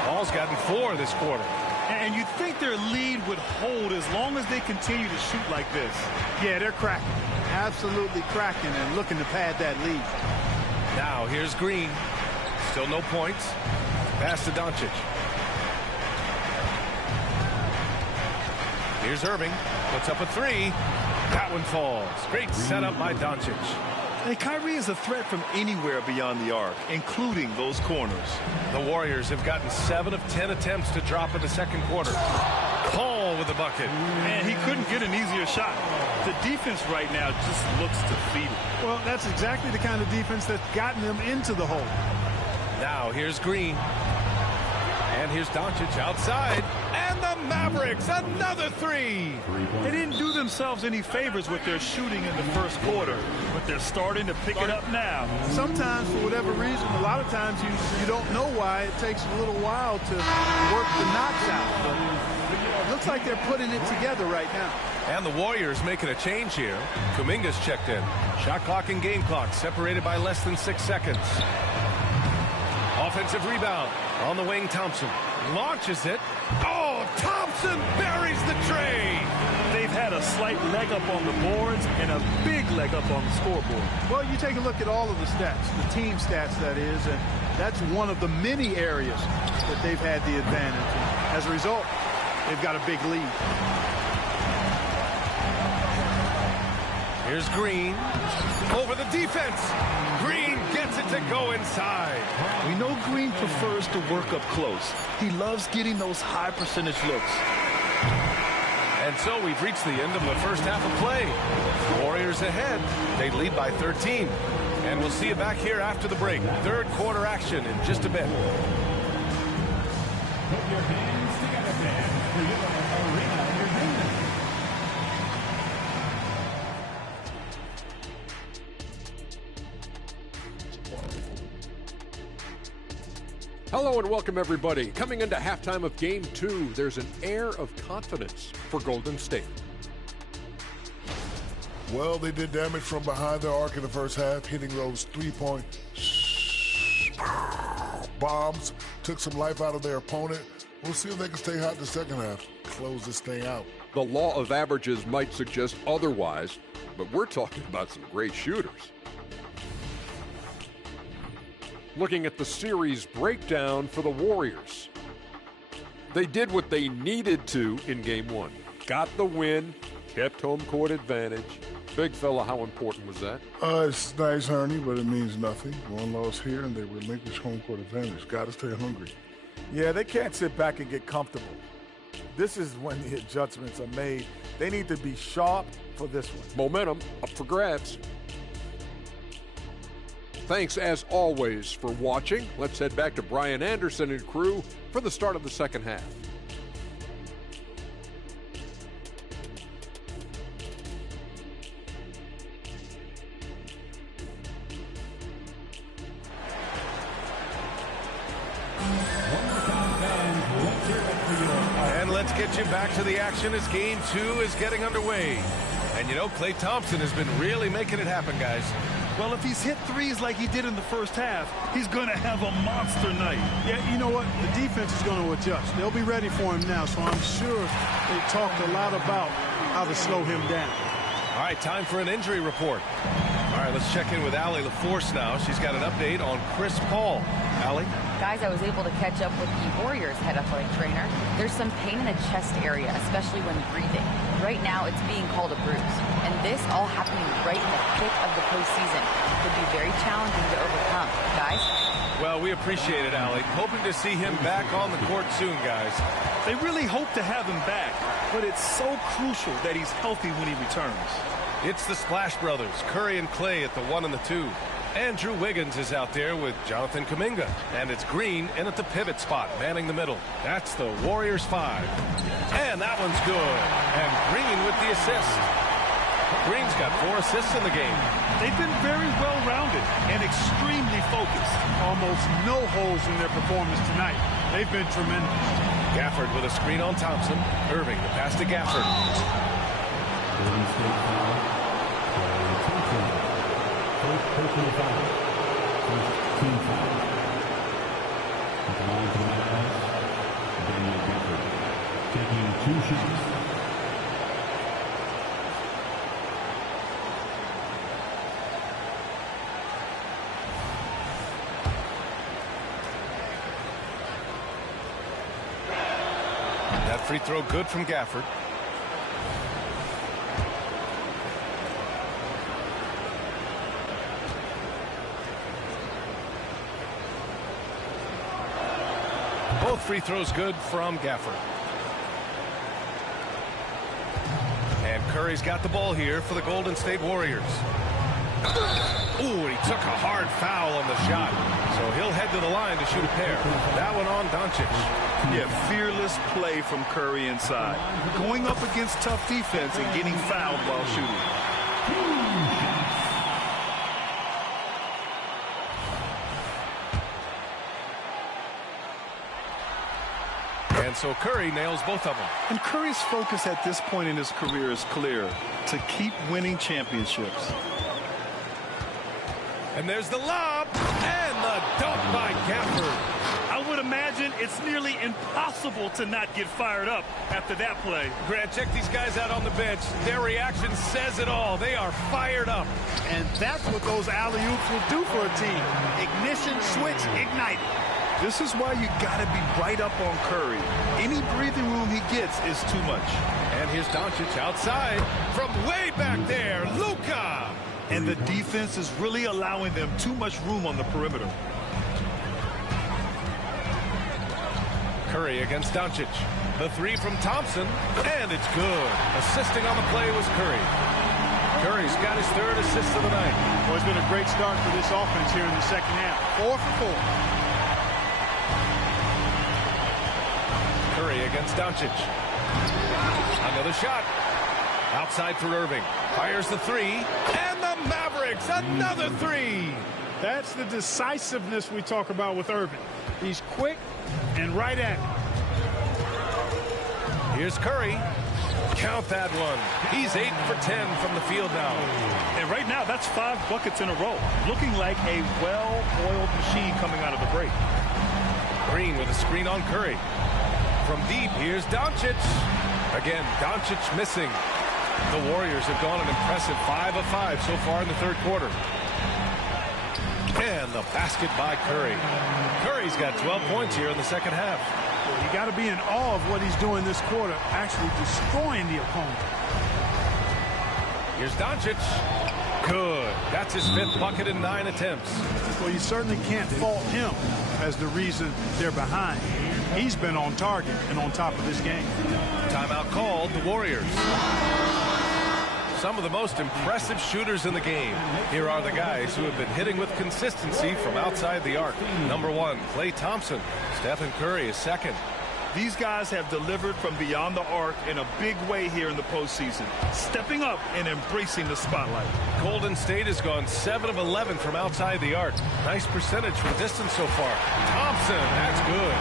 Paul's gotten 4 this quarter. And you'd think their lead would hold as long as they continue to shoot like this. Yeah, they're cracking. Absolutely cracking and looking to pad that lead. Now here's Green. Still no points. Pass to Doncic. Here's Irving. Puts up a 3. That one falls. Great setup by Doncic. And Kyrie is a threat from anywhere beyond the arc, including those corners. The Warriors have gotten 7 of 10 attempts to drop in the second quarter. Paul with a bucket. And he couldn't get an easier shot. The defense right now just looks defeated. Well, that's exactly the kind of defense that's gotten them into the hole. Now here's Green. And here's Doncic outside. And the Mavericks, another three. They didn't do themselves any favors with their shooting in the first quarter, but they're starting to pick it up now. Sometimes, for whatever reason, a lot of times you don't know why. It takes a little while to work the knocks out. But it looks like they're putting it together right now. And the Warriors making a change here. Kuminga's checked in. Shot clock and game clock separated by less than 6 seconds. Offensive rebound on the wing. Thompson launches it. Oh, Thompson buries the tray. They've had a slight leg up on the boards and a big leg up on the scoreboard. Well, you take a look at all of the stats, the team stats that is, and that's one of the many areas that they've had the advantage. And as a result, they've got a big lead. Here's Green over the defense. Green gets it to go inside. We know Green prefers to work up close. He loves getting those high percentage looks. And so we've reached the end of the first half of play. Warriors ahead. They lead by 13. And we'll see you back here after the break. Third quarter action in just a bit. Put your hands together, fans, for your arena entertainment. Hello and welcome, everybody. Coming into halftime of Game 2, there's an air of confidence for Golden State. Well, they did damage from behind the arc in the first half, hitting those three-point bombs, took some life out of their opponent. We'll see if they can stay hot in the second half, close this thing out. The law of averages might suggest otherwise, but we're talking about some great shooters. Looking at the series breakdown for the Warriors. They did what they needed to in Game 1. Got the win, kept home court advantage. Big fella, how important was that? It's nice, Herney, but it means nothing. One loss here, and they relinquish home court advantage. Got to stay hungry. Yeah, they can't sit back and get comfortable. This is when the adjustments are made. They need to be sharp for this one. Momentum up for grabs. Thanks, as always, for watching. Let's head back to Brian Anderson and crew for the start of the second half. And let's get you back to the action as Game 2 is getting underway. And you know, Klay Thompson has been really making it happen, guys. Well, if he's hit threes like he did in the first half, he's going to have a monster night. Yeah, you know what? The defense is going to adjust. They'll be ready for him now, so I'm sure they talked a lot about how to slow him down. All right, time for an injury report. All right, let's check in with Allie LaForce now. She's got an update on Chris Paul. Allie? Guys, I was able to catch up with the Warriors head athletic trainer. There's some pain in the chest area, especially when breathing. Right now, it's being called a bruise. And this all happening right in the thick of the postseason. Could be very challenging to overcome. Guys? Well, we appreciate it, Allie. Hoping to see him back on the court soon, guys. They really hope to have him back, but it's so crucial that he's healthy when he returns. It's the Splash Brothers, Curry and Klay at the 1 and the 2. Andrew Wiggins is out there with Jonathan Kuminga. And it's Green in at the pivot spot, manning the middle. That's the Warriors 5. And that one's good. And Green with the assist. Green's got 4 assists in the game. They've been very well-rounded and extremely focused. Almost no holes in their performance tonight. They've been tremendous. Gafford with a screen on Thompson. Irving the pass to Gafford. First personal foul. First team foul. At the line for the Mavericks, Daniel Gafford taking 2 shots. That free throw good from Gafford. Both free throws good from Gafford. Curry's got the ball here for the Golden State Warriors. Ooh, he took a hard foul on the shot. So he'll head to the line to shoot a pair. That one on Doncic. Yeah, fearless play from Curry inside. Going up against tough defense and getting fouled while shooting. And so Curry nails both of them. And Curry's focus at this point in his career is clear: to keep winning championships. And there's the lob and the dunk by Gafford. I would imagine it's nearly impossible to not get fired up after that play. Grant, check these guys out on the bench. Their reaction says it all. They are fired up. And that's what those alley-oops will do for a team. Ignition, switch, ignite. This is why you got to be right up on Curry. Any breathing room he gets is too much. And here's Doncic outside from way back there. Luka. And the defense is really allowing them too much room on the perimeter. Curry against Doncic. The three from Thompson, and it's good. Assisting on the play was Curry. Curry's got his third assist of the night. Well, it's been a great start for this offense here in the second half. 4 for 4. Curry against Doncic. Another shot. Outside for Irving. Fires the three. And the Mavericks, another three. That's the decisiveness we talk about with Irving. He's quick and right at it. Here's Curry. Count that one. He's 8 for 10 from the field now. And right now, that's 5 buckets in a row. Looking like a well-oiled machine coming out of the break. Green with a screen on Curry. From deep, here's Doncic. Again, Doncic missing. The Warriors have gone an impressive 5 of 5 so far in the third quarter. And the basket by Curry. Curry's got 12 points here in the second half. Well, you got to be in awe of what he's doing this quarter, actually destroying the opponent. Here's Doncic. Good. That's his 5th bucket in 9 attempts. Well, you certainly can't fault him as the reason they're behind. He's been on target and on top of this game. Timeout called, the Warriors. Some of the most impressive shooters in the game. Here are the guys who have been hitting with consistency from outside the arc. Number 1, Klay Thompson. Stephen Curry is second. These guys have delivered from beyond the arc in a big way here in the postseason, stepping up and embracing the spotlight. Golden State has gone 7 of 11 from outside the arc. Nice percentage from distance so far. Thompson, that's good.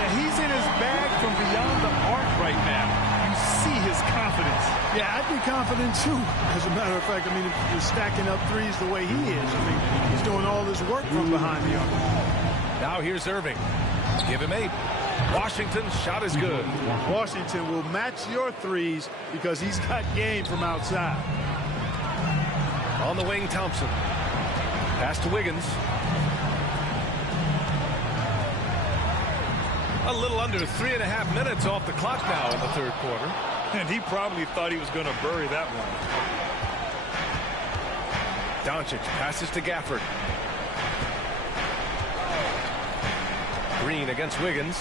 And he's in his bag from beyond the arc right now. You see his confidence. Yeah, I'd be confident too. As a matter of fact, I mean, if you're stacking up threes the way he is, I mean, he's doing all this work from behind the arc. Now here's Irving. Give him 8. Washington's shot is good. Washington will match your threes because he's got game from outside. On the wing, Thompson. Pass to Wiggins. A little under 3.5 minutes off the clock now in the third quarter. And he probably thought he was going to bury that one. Doncic passes to Gafford. Green against Wiggins.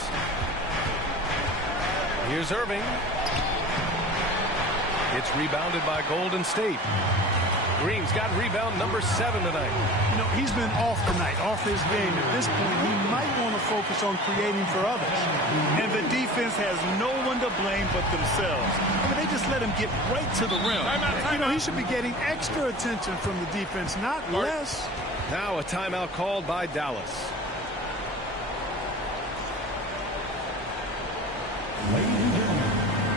Here's Irving. It's rebounded by Golden State. Green's got rebound number 7 tonight. You know, he's been off tonight, off his game. At this point, he might want to focus on creating for others. And the defense has no one to blame but themselves. I mean, they just let him get right to the rim. You know, he should be getting extra attention from the defense, not less. Now a timeout called by Dallas. Ladies and gentlemen,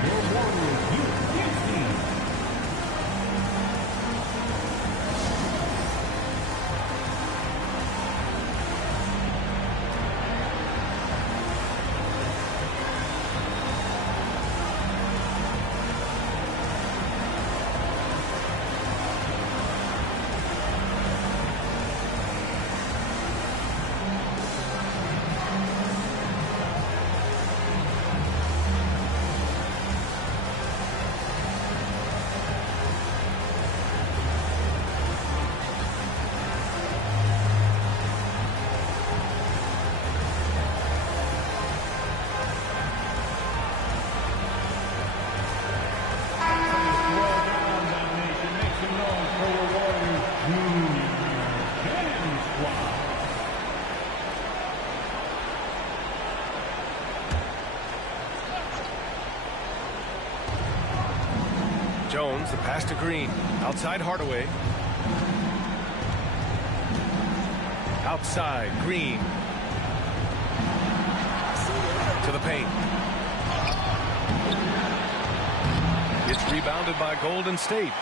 your Warriors youth team. inbounds. The pass to Green. Outside Hardaway. Outside Green. To the paint. It's rebounded by Golden State.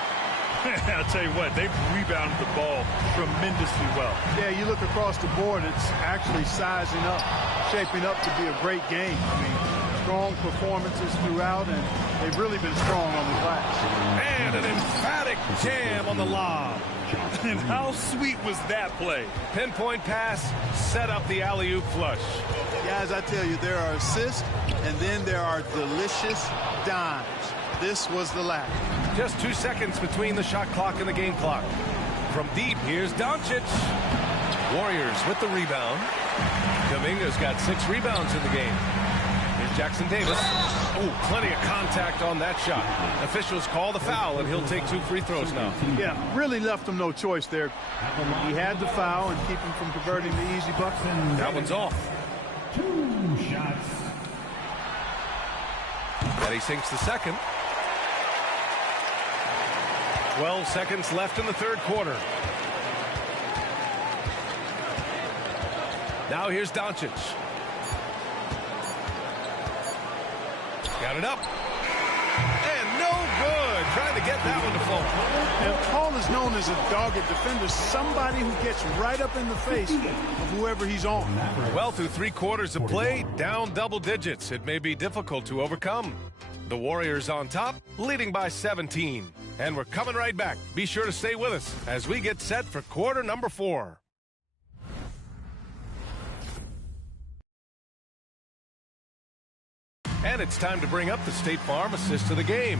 I'll tell you what, they've rebounded the ball tremendously well. Yeah, you look across the board, it's actually sizing up, shaping up to be a great game. I mean, strong performances throughout, and they've really been strong on the glass. And an emphatic jam on the lob. And how sweet was that play? Pinpoint pass, set up the alley-oop flush. Guys, I tell you, there are assists, and then there are delicious dimes. This was the latter. Just 2 seconds between the shot clock and the game clock. From deep, here's Doncic. Warriors with the rebound. Kuminga's got 6 rebounds in the game. Here's Jackson Davis. Oh, plenty of contact on that shot. Officials call the foul, and he'll take 2 free throws now. Yeah, really left him no choice there. He had the foul and keep him from converting the easy bucket. That one's off. 2 shots. And he sinks the second. 12 seconds left in the third quarter. Now here's Doncic. Got it up. And no good. Trying to get that one to fall. And Paul is known as a dogged defender, somebody who gets right up in the face of whoever he's on. Well, through 3 quarters of play, down double digits. It may be difficult to overcome. The Warriors on top, leading by 17. And we're coming right back. Be sure to stay with us as we get set for quarter number 4. And it's time to bring up the State Farm assist of the game.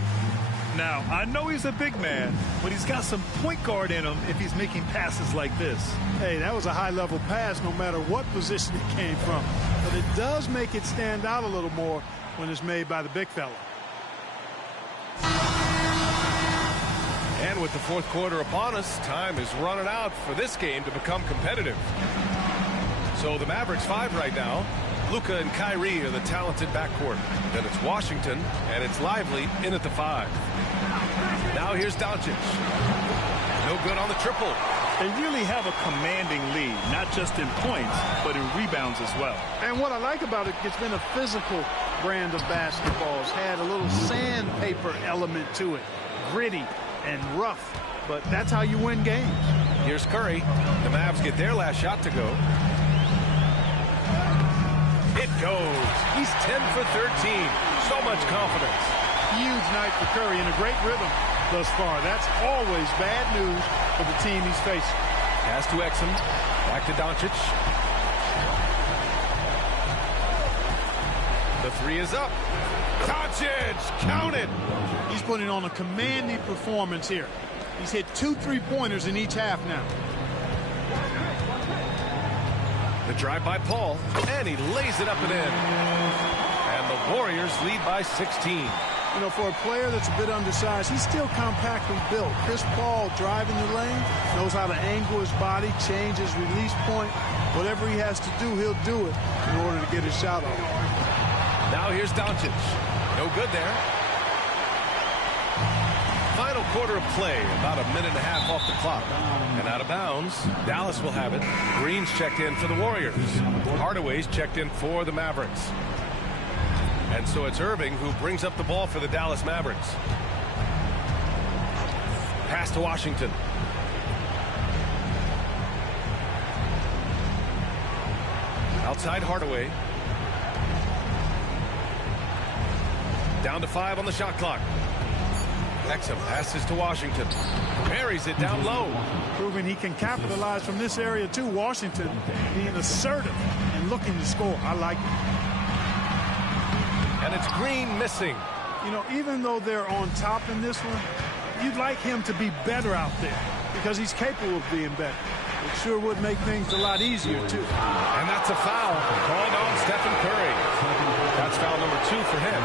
Now, I know he's a big man, but he's got some point guard in him if he's making passes like this. Hey, that was a high-level pass no matter what position it came from. But it does make it stand out a little more when it's made by the big fella. And with the fourth quarter upon us, time is running out for this game to become competitive. So the Mavericks 5 right now. Luka and Kyrie are the talented backcourt. Then it's Washington, and it's Lively in at the 5. Now here's Doncic. No good on the triple. They really have a commanding lead, not just in points, but in rebounds as well. And what I like about it, it's been a physical brand of basketball. It's had a little sandpaper element to it. Gritty and rough, but that's how you win games. Here's Curry. The Mavs get their last shot to go. It goes. He's 10 for 13. So much confidence. Huge night for Curry and a great rhythm thus far. That's always bad news for the team he's facing. Pass to Exum. Back to Doncic. The 3 is up. Doncic, count it. He's putting on a commanding performance here. He's hit 2 3-pointers in each half now. The drive by Paul, and he lays it up and in. And the Warriors lead by 16. You know, for a player that's a bit undersized, he's still compactly built. Chris Paul driving the lane, knows how to angle his body, change his release point. Whatever he has to do, he'll do it in order to get his shot off. Now here's Doncic. No good there. Final quarter of play, about a minute and a half off the clock. And out of bounds, Dallas will have it. Green's checked in for the Warriors. Hardaway's checked in for the Mavericks. And so it's Irving who brings up the ball for the Dallas Mavericks. Pass to Washington. Outside Hardaway. Down to 5 on the shot clock. Exum passes to Washington. Buries it down low. Proving he can capitalize from this area too. Washington being assertive and looking to score. I like it. And it's Green missing. You know, even though they're on top in this one, you'd like him to be better out there because he's capable of being better. It sure would make things a lot easier too. And that's a foul called on Stephen Curry. That's foul number 2 for him.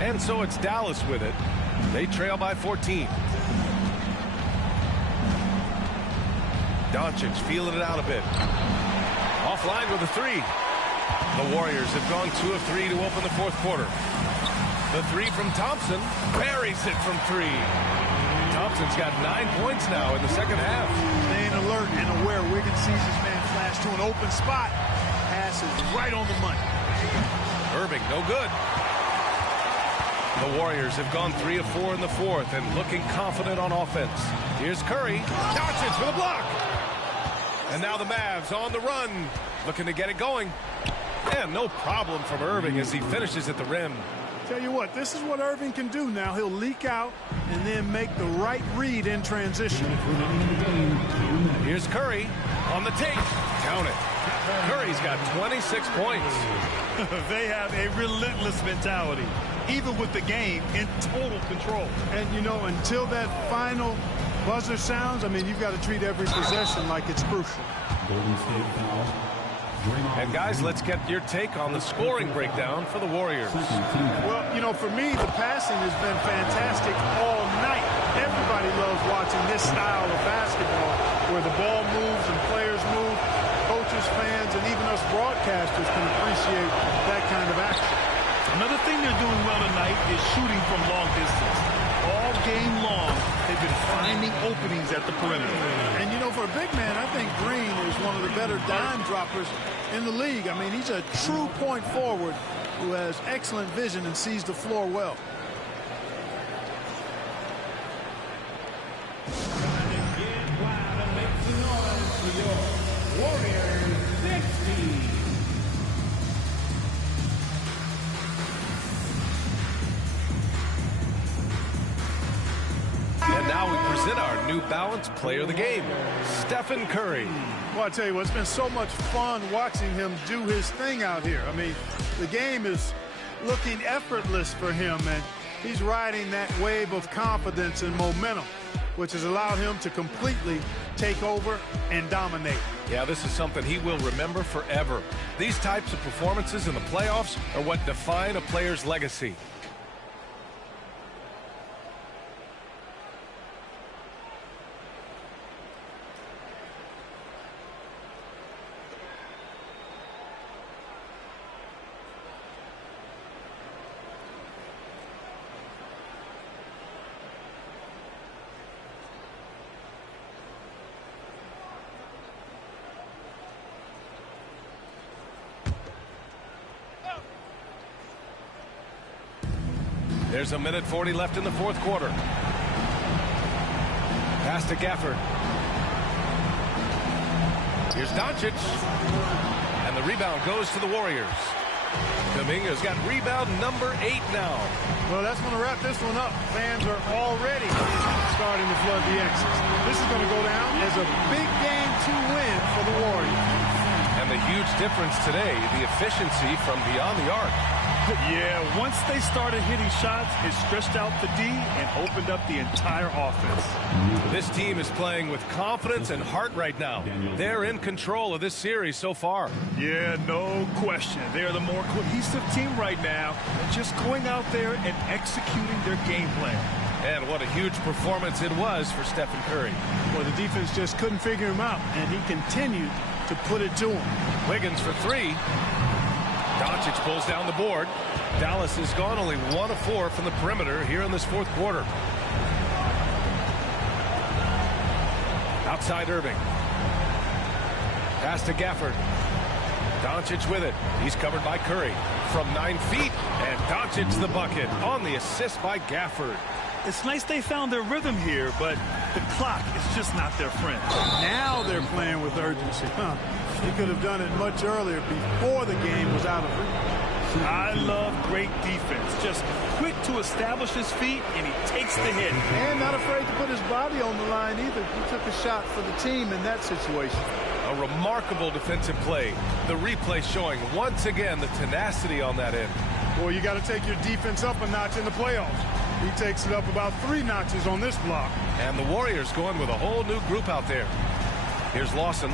And so it's Dallas with it. They trail by 14. Doncic feeling it out a bit. Offline with a 3. The Warriors have gone 2 of 3 to open the fourth quarter. The three from Thompson buries it from 3. Thompson's got 9 points now in the second half. Staying alert and aware. Wiggins sees his man flash to an open spot. Pass is right on the money. Irving, no good. The Warriors have gone 3 of 4 in the fourth and looking confident on offense. Here's Curry. Doncic for the block. And now the Mavs on the run, looking to get it going. And no problem from Irving as he finishes at the rim. Tell you what, this is what Irving can do now. He'll leak out and then make the right read in transition. Here's Curry on the take. Count it. Curry's got 26 points. They have a relentless mentality, even with the game in total control. And, you know, until that final buzzer sounds, I mean, you've got to treat every possession like it's crucial. Golden State foul. And guys, let's get your take on the scoring breakdown for the Warriors. Well, you know, for me, the passing has been fantastic all night. Everybody loves watching this style of basketball where the ball moves and players move. Coaches, fans, and even us broadcasters can appreciate that kind of action. Another thing they're doing well tonight is shooting from long distance. All game long, they've been finding openings at the perimeter. And, you know, for a big man, I think Green is one of the better dime droppers in the league. I mean, he's a true point forward who has excellent vision and sees the floor well. Warriors 60. And now we present our New Balance Player of the Game, Stephen Curry. Well, I tell you what, it's been so much fun watching him do his thing out here. I mean, the game is looking effortless for him, and he's riding that wave of confidence and momentum, which has allowed him to completely take over and dominate. Yeah, this is something he will remember forever. These types of performances in the playoffs are what define a player's legacy. There's 1:40 left in the fourth quarter. Pass to Gafford. Here's Doncic. And the rebound goes to the Warriors. Kuminga's got rebound number 8 now. Well, that's going to wrap this one up. Fans are already starting to flood the exits. This is going to go down as a big game to win for the Warriors. And the huge difference today, the efficiency from beyond the arc. Yeah, once they started hitting shots, it stretched out the D and opened up the entire offense. This team is playing with confidence and heart right now. They're in control of this series so far. Yeah, no question. They're the more cohesive team right now, just going out there and executing their game plan. And what a huge performance it was for Stephen Curry. Well, the defense just couldn't figure him out, and he continued to put it to him. Wiggins for 3. Doncic pulls down the board. Dallas has gone only 1 of 4 from the perimeter here in this fourth quarter. Outside Irving. Pass to Gafford. Doncic with it. He's covered by Curry from 9 feet. And Doncic the bucket on the assist by Gafford. It's nice they found their rhythm here, but the clock is just not their friend. Now they're playing with urgency. He could have done it much earlier before the game was out of reach. I love great defense. Just quick to establish his feet, and he takes the hit. And not afraid to put his body on the line either. He took a shot for the team in that situation. A remarkable defensive play. The replay showing once again the tenacity on that end. Well, you got to take your defense up a notch in the playoffs. He takes it up about 3 notches on this block. And the Warriors going with a whole new group out there. Here's Lawson.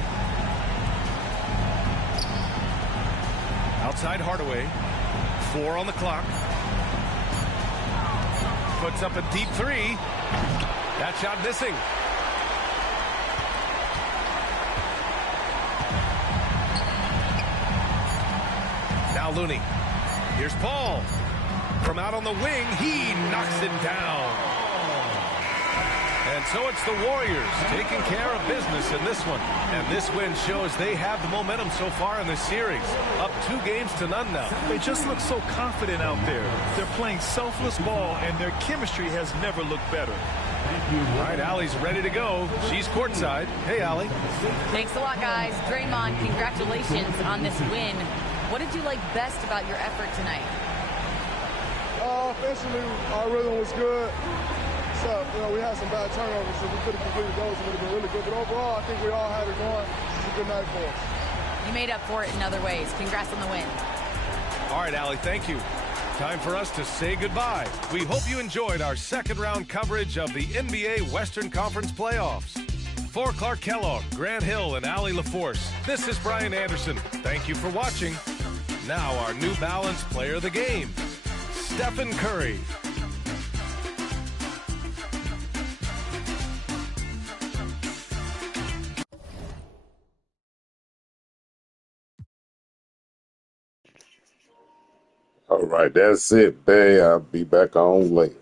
Outside Hardaway. 4 on the clock. Puts up a deep 3. That shot missing. Now Looney. Here's Paul. From out on the wing, he knocks it down. And so it's the Warriors taking care of business in this one. And this win shows they have the momentum so far in this series. Up 2-0 now. They just look so confident out there. They're playing selfless ball, and their chemistry has never looked better. All right, Allie's ready to go. She's courtside. Hey, Allie. Thanks a lot, guys. Draymond, congratulations on this win. What did you like best about your effort tonight? Offensively, our rhythm was good. So, we had some bad turnovers, so we could have completed those. It would have been really good. But overall, I think we all had it going. It was a good night for us. You made up for it in other ways. Congrats on the win. All right, Allie, thank you. Time for us to say goodbye. We hope you enjoyed our second-round coverage of the NBA Western Conference Playoffs. For Clark Kellogg, Grant Hill, and Allie LaForce, this is Brian Anderson. Thank you for watching. Now our New Balance player of the game, Stephen Curry. All right, that's it, babe. I'll be back on later.